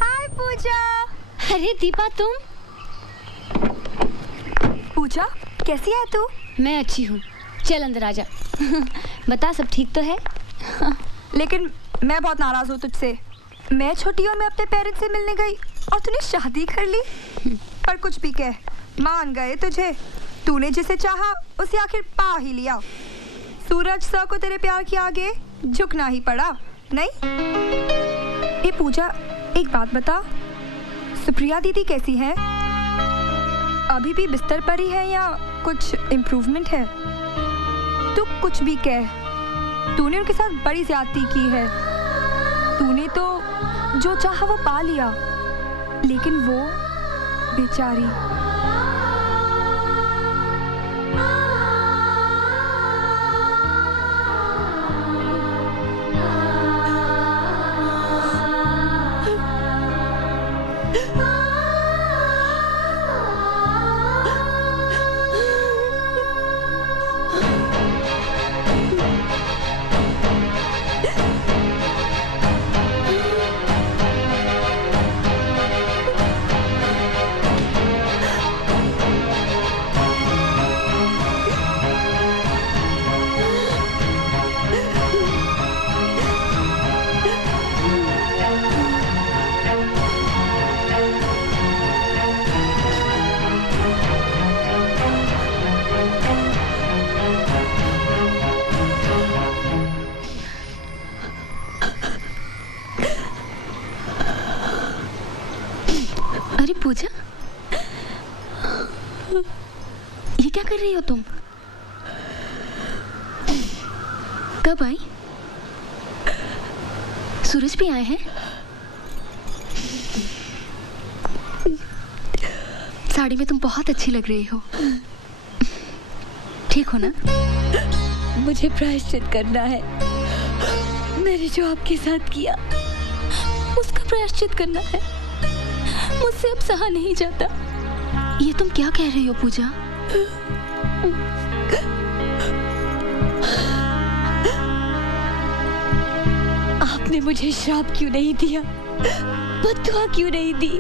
हाय पूजा। अरे दीपा, तुम? पूजा, कैसी है तू? मैं अच्छी हूँ, चल अंदर आजा। बता, सब ठीक तो है? लेकिन मैं बहुत नाराज हूँ तुझसे। मैं छोटी और मैं अपने पेरेंट्स से मिलने गई और तूने शादी कर ली। पर कुछ भी कह, मान गए तुझे। तूने जिसे चाहा उसे आखिर पा ही लिया। सूरज सर को तेरे प्यार के आगे झुकना ही पड़ा, नहीं? ये पूजा, एक बात बता, सुप्रिया दीदी कैसी है? अभी भी बिस्तर पर ही है या कुछ इम्प्रूवमेंट है? तू कुछ भी कह, तूने उनके साथ बड़ी ज्यादती की है। तूने तो जो चाहा वो पा लिया, लेकिन वो बेचारी। अरे पूजा, ये क्या कर रही हो तुम? कब आई? सूरज भी आए हैं? साड़ी में तुम बहुत अच्छी लग रही हो। ठीक हो ना? मुझे प्रायश्चित करना है। मैंने जो आपके साथ किया उसका प्रायश्चित करना है। मुझसे अब सहा नहीं जाता। ये तुम क्या कह रही हो पूजा? आपने मुझे श्राप क्यों नहीं दिया, बद्दुआ क्यों नहीं दी?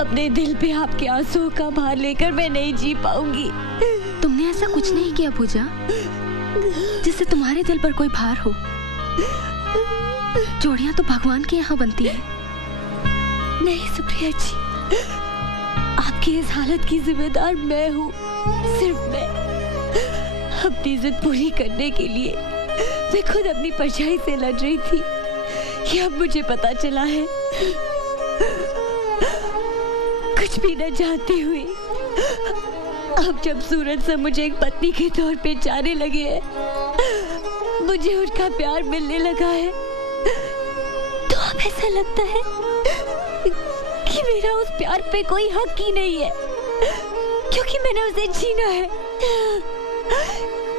अपने दिल पे आपके आंसुओं का भार लेकर मैं नहीं जी पाऊंगी। तुमने ऐसा कुछ नहीं किया पूजा जिससे तुम्हारे दिल पर कोई भार हो। जोड़ियां तो भगवान के यहाँ बनती है। नहीं सुप्रिया जी, आपकी इस हालत की जिम्मेदार मैं हूँ, सिर्फ मैं। अपनी जिद पूरी करने के लिए मैं खुद अपनी परछाई से लड़ रही थी, ये अब मुझे पता चला है। कुछ भी न जानते हुए अब जब सूरज से मुझे एक पत्नी के तौर पे जाने लगे हैं, मुझे उनका प्यार मिलने लगा है, तो अब ऐसा लगता है कि मेरा उस प्यार पे कोई हक ही नहीं है, क्योंकि मैंने उसे छीना है।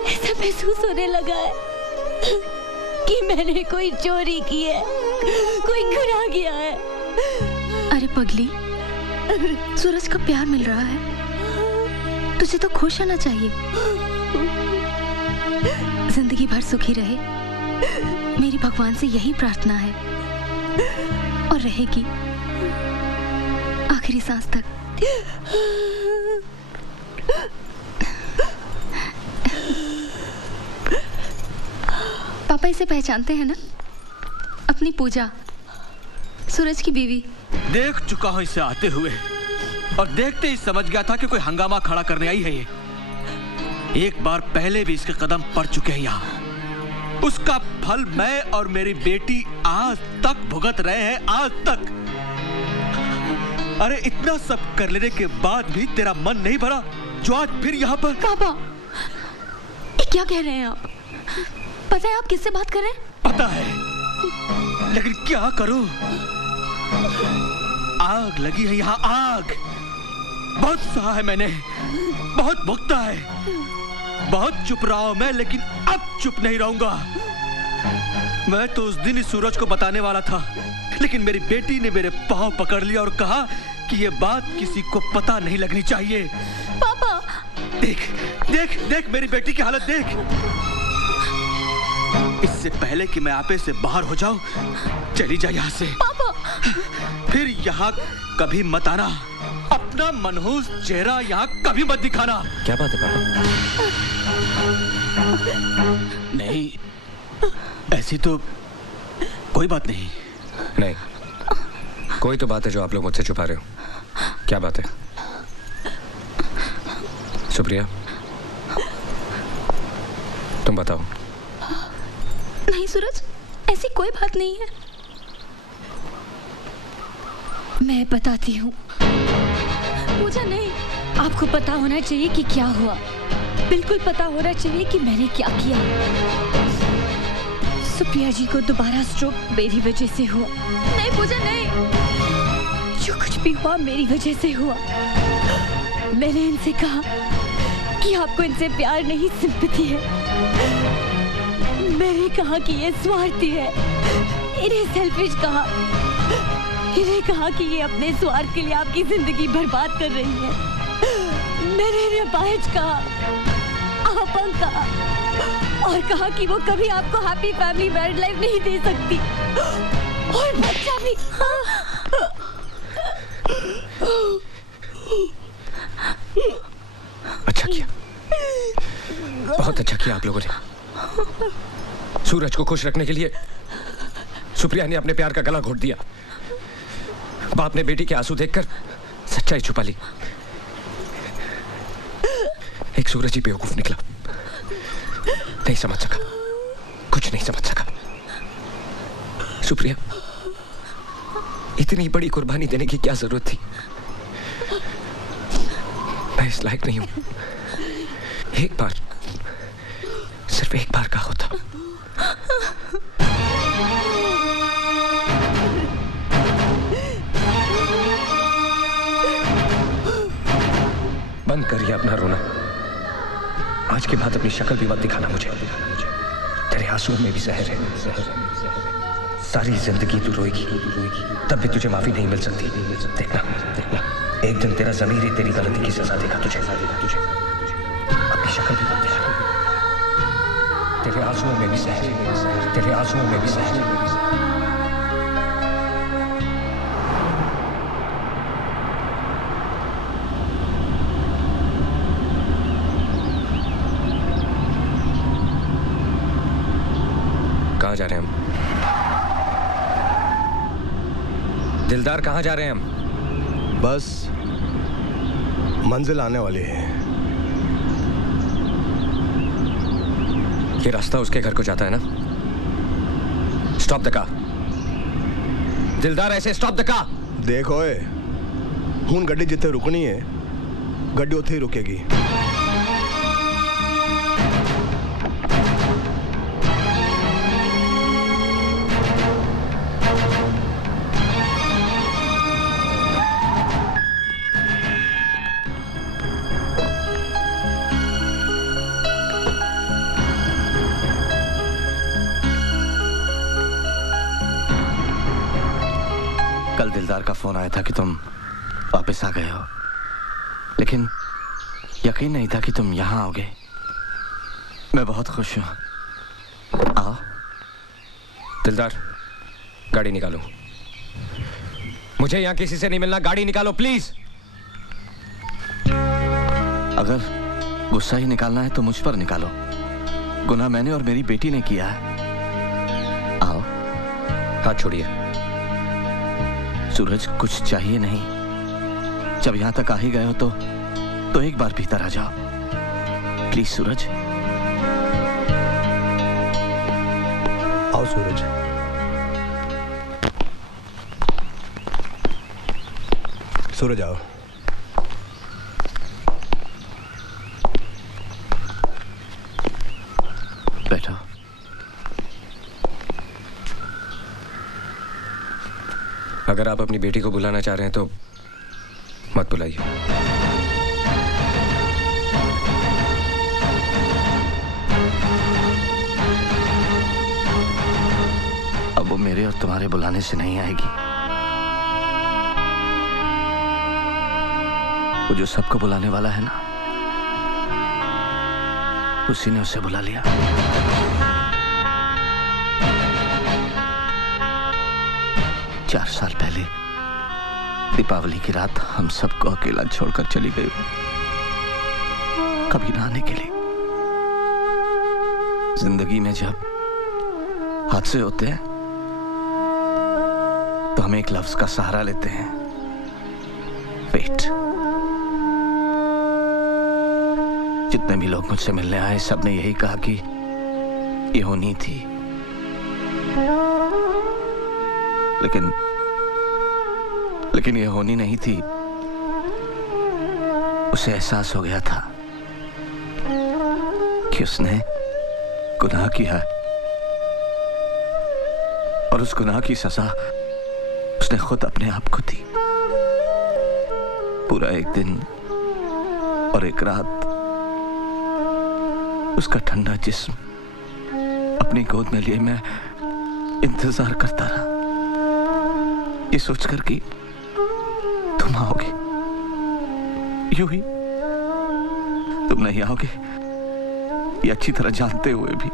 ऐसा महसूस होने लगा है कि मैंने कोई चोरी की है, कोई गुनाह किया है। अरे पगली, सूरज का प्यार मिल रहा है, तुझे तो खुश होना चाहिए। जिंदगी भर सुखी रहे, मेरी भगवान से यही प्रार्थना है, और रहेगी आखिरी सांस तक। पापा इसे पहचानते हैं ना? अपनी पूजा, सूरज की बीवी। देख चुका हूं इसे आते हुए, और देखते ही समझ गया था कि कोई हंगामा खड़ा करने आई है ये। एक बार पहले भी इसके कदम पड़ चुके हैं यहाँ। उसका फल मैं और मेरी बेटी आज तक भुगत रहे हैं, आज तक। अरे इतना सब कर लेने के बाद भी तेरा मन नहीं भरा जो आज फिर यहाँ पर? पापा, ये क्या कह रहे हैं आप? पता है आप किससे बात कर रहे हैं? पता है, लेकिन क्या करूं? आग लगी है यहाँ, आग। बहुत सहा है मैंने, बहुत भुगता है, बहुत चुप रहा हूं मैं, लेकिन अब चुप नहीं रहूंगा। मैं तो उस दिन इस सूरज को बताने वाला था, लेकिन मेरी बेटी ने मेरे पांव पकड़ लिया और कहा कि ये बात किसी को पता नहीं लगनी चाहिए। पापा, देख देख देख मेरी बेटी की हालत देख। इससे पहले कि मैं आपे से बाहर हो जाऊं, चली जा यहाँ से। पापा, फिर यहाँ कभी मत आना। अपना मनहूस चेहरा यहाँ कभी मत दिखाना। क्या बात है पापा? नहीं, ऐसी तो कोई बात नहीं। नहीं, कोई तो बात है जो आप लोग मुझसे छुपा रहे हो। क्या बात है? सुप्रिया, तुम बताओ। नहीं सूरज, ऐसी कोई बात नहीं है। मैं बताती हूँ। पूजा नहीं, आपको पता होना चाहिए कि क्या हुआ, बिल्कुल पता होना चाहिए कि मैंने क्या किया। सुप्रिया जी को दोबारा स्ट्रोक मेरी वजह से हुआ। नहीं पूजा नहीं, जो कुछ भी हुआ मेरी वजह से हुआ। मैंने इनसे कहा कि आपको इनसे प्यार नहीं, सिंपैथी है। मैंने कहा कि ये स्वार्थी है, इन्हें सेल्फिश कहा। इन्हें कहा कि ये अपने स्वार्थ के लिए आपकी जिंदगी बर्बाद कर रही है। मैंने इन्हें बाहज कहा, आपंग कहा, और कहा कि वो कभी आपको हैप्पी फैमिली मैरिड लाइफ नहीं दे सकती, और बच्चा भी। अच्छा किया, बहुत अच्छा किया आप लोगों ने। सूरज को खुश रखने के लिए सुप्रिया ने अपने प्यार का गला घोट दिया। बाप ने बेटी के आंसू देखकर सच्चाई छुपा ली। एक सूरज ही बेवकूफ निकला, नहीं समझ सका, कुछ नहीं समझ सका। सुप्रिया, इतनी बड़ी कुर्बानी देने की क्या जरूरत थी? मैं इस लायक नहीं हूं। एक बार, सिर्फ एक बार का होता। बंद करिए अपना रोना। आज के बाद अपनी शक्ल भी मत दिखाना मुझे। तेरे आंसुओं में भी जहर है। सारी जिंदगी तू रोएगी, तब भी तुझे माफी नहीं मिल सकती। देखना, एक दिन तेरा ज़मीर ही तेरी गलती की सजा देगा तुझे। अपनी शक्ल भी मत दिखाना। तेरे आंसुओं में भी सहर, तेरे आंसुओं में भी सहर। कहाँ जा रहे हैं हम? दिलदार, कहाँ जा रहे हैं हम? बस मंजिल आने वाली है। ये रास्ता उसके घर को जाता है ना? Stop the car. दिलदार, ऐसे स्टॉप द कार। देखो हूं गड्डी जिथे रुकनी है गड्डी उत्थे ही रुकेगी। कल दिलदार का फोन आया था कि तुम वापस आ गए हो, लेकिन यकीन नहीं था कि तुम यहाँ आओगे। मैं बहुत खुश हूँ। आओ। दिलदार, गाड़ी निकालो। मुझे यहाँ किसी से नहीं मिलना, गाड़ी निकालो प्लीज। अगर गुस्सा ही निकालना है तो मुझ पर निकालो। गुनाह मैंने और मेरी बेटी ने किया है। आओ। हाथ छोड़िए। सूरज, कुछ चाहिए नहीं। जब यहां तक आ ही गए हो तो एक बार भीतर आ जाओ प्लीज। सूरज, आओ सूरज। सूरज आओ। बैठो। अगर आप अपनी बेटी को बुलाना चाह रहे हैं तो मत बुलाइए। अब वो मेरे और तुम्हारे बुलाने से नहीं आएगी। वो जो सबको बुलाने वाला है ना, उसी ने उसे बुला लिया। चार साल पहले दीपावली की रात हम सबको अकेला छोड़कर चली गई, कभी ना आने के लिए। जिंदगी में जब हादसे होते हैं तो हम एक लफ्ज का सहारा लेते हैं, वेट। जितने भी लोग मुझसे मिलने आए सबने यही कहा कि ये होनी थी, लेकिन ये होनी नहीं थी। उसे एहसास हो गया था कि उसने गुनाह किया और उस गुनाह की सजा उसने खुद अपने आप को दी। पूरा एक दिन और एक रात उसका ठंडा जिस्म अपनी गोद में लिए मैं इंतजार करता रहा, ये सोचकर कि तुम आओगे। यूं ही तुम नहीं आओगे, ये अच्छी तरह जानते हुए भी।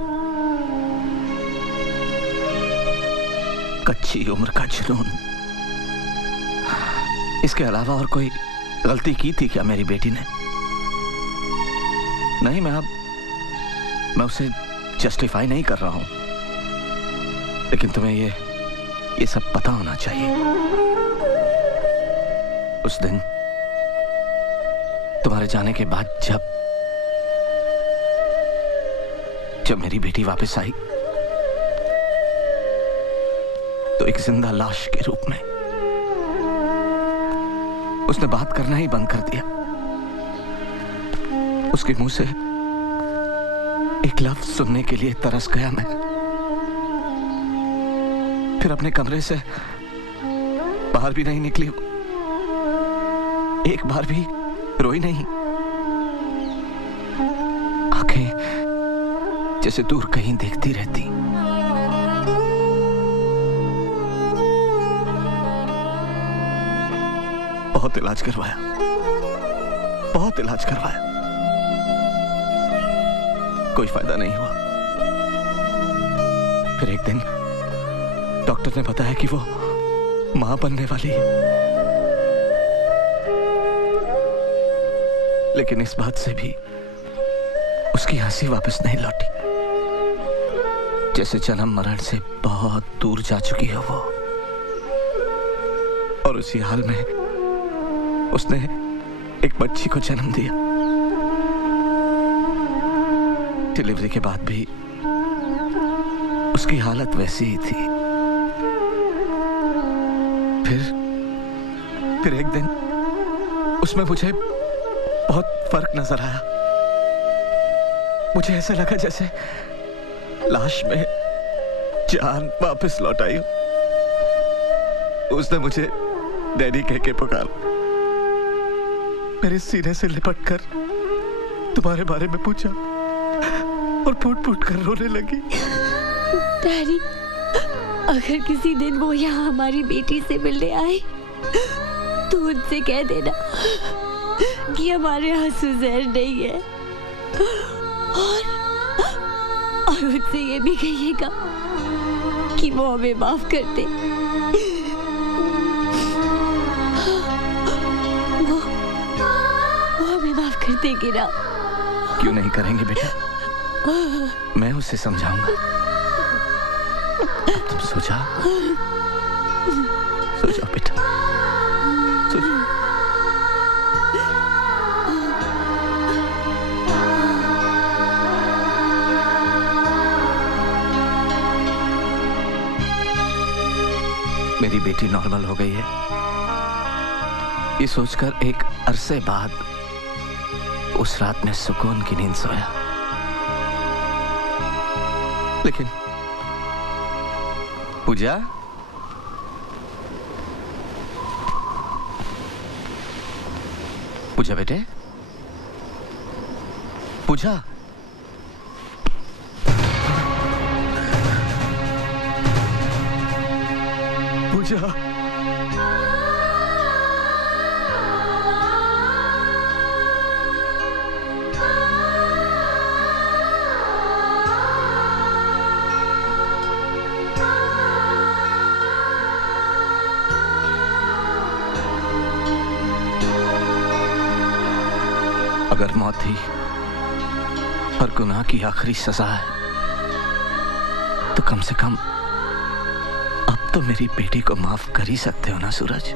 कच्ची उम्र का जुनून, इसके अलावा और कोई गलती की थी क्या मेरी बेटी ने? नहीं, मैं उसे जस्टिफाई नहीं कर रहा हूं, लेकिन तुम्हें ये सब पता होना चाहिए। उस दिन तुम्हारे जाने के बाद जब मेरी बेटी वापस आई तो एक जिंदा लाश के रूप में उसने बात करना ही बंद कर दिया। उसके मुंह से एक लफ्ज सुनने के लिए तरस गया मैं। फिर अपने कमरे से बाहर भी नहीं निकली, एक बार भी रोई नहीं। आंखें जैसे दूर कहीं देखती रहती। बहुत इलाज करवाया, बहुत इलाज करवाया, कोई फायदा नहीं हुआ। फिर एक दिन डॉक्टर ने बताया कि वो मां बनने वाली है। लेकिन इस बात से भी उसकी हंसी वापस नहीं लौटी, जैसे जन्म मरण से बहुत दूर जा चुकी हो वो। और उसी हाल में उसने एक बच्ची को जन्म दिया। डिलीवरी के बाद भी उसकी हालत वैसी ही थी। फिर एक दिन उसमें मुझे बहुत फर्क नजर आया। मुझे ऐसा लगा जैसे लाश में जान वापस लौट आई हो। उसने मुझे डैडी कह के पुकारा, मेरे सीने से लिपटकर तुम्हारे बारे में पूछा और फूट फूट कर रोने लगी। डैडी, अगर किसी दिन वो यहाँ हमारी बेटी से मिलने आए तो उनसे कह देना कि हमारे आंसू जहर नहीं है, और उनसे ये भी कहिएगा कि वो हमें माफ कर दे। वो हमें माफ कर देगी ना? क्यों नहीं करेंगे बेटा, मैं उसे समझाऊंगा। तुम सो जाओ बेटा, सो जाओ। मेरी बेटी नॉर्मल हो गई है, ये सोचकर एक अरसे बाद उस रात में सुकून की नींद सोया। लेकिन पूजा, पूजा बेटे, पूजा, पूजा, अगर मौत ही हर गुनाह की आखिरी सजा है तो कम से कम अब तो मेरी बेटी को माफ कर ही सकते हो ना सूरज।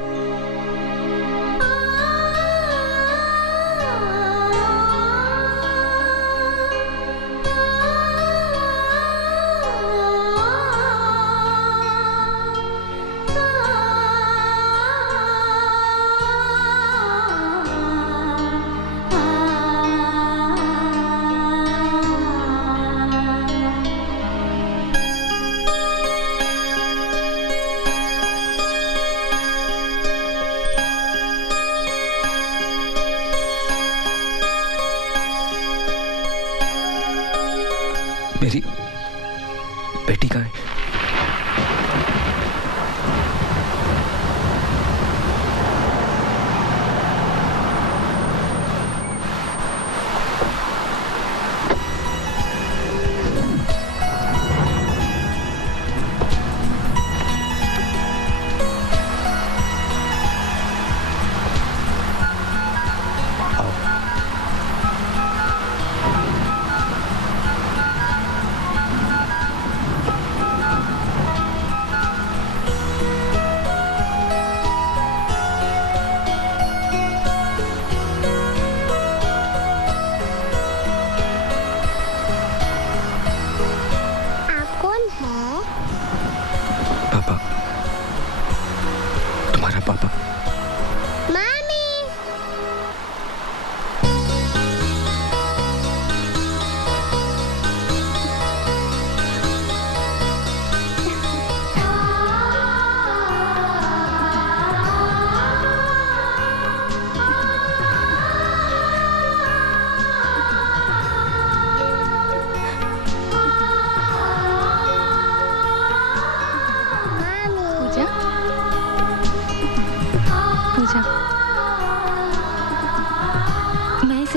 मेरी बेटी का है।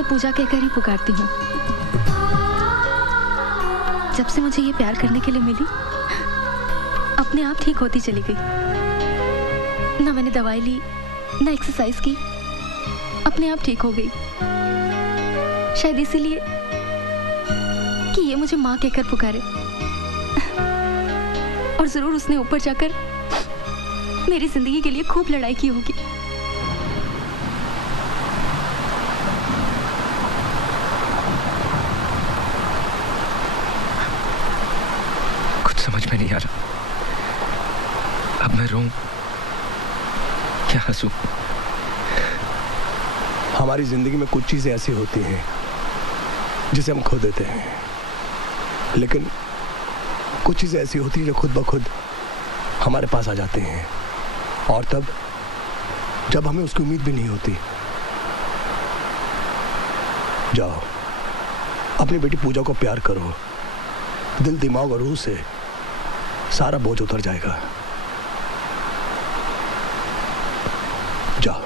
पूजा कहकर ही पुकारती हूँ। जब से मुझे ये प्यार करने के लिए मिली, अपने आप ठीक होती चली गई। ना मैंने दवाई ली, ना एक्सरसाइज की, अपने आप ठीक हो गई। शायद इसीलिए कि ये मुझे माँ कहकर पुकारे। और जरूर उसने ऊपर जाकर मेरी जिंदगी के लिए खूब लड़ाई की होगी। कुछ समझ में नहीं आ रहा। अब मैं रोऊं क्या हंसूं? हमारी जिंदगी में कुछ चीजें ऐसी होती हैं जिसे हम खो देते हैं, लेकिन कुछ चीजें ऐसी होती हैं जो खुद ब खुद हमारे पास आ जाती हैं, और तब जब हमें उसकी उम्मीद भी नहीं होती। जाओ, अपनी बेटी पूजा को प्यार करो। दिल, दिमाग और रूह से सारा बोझ उतर जाएगा। जाओ।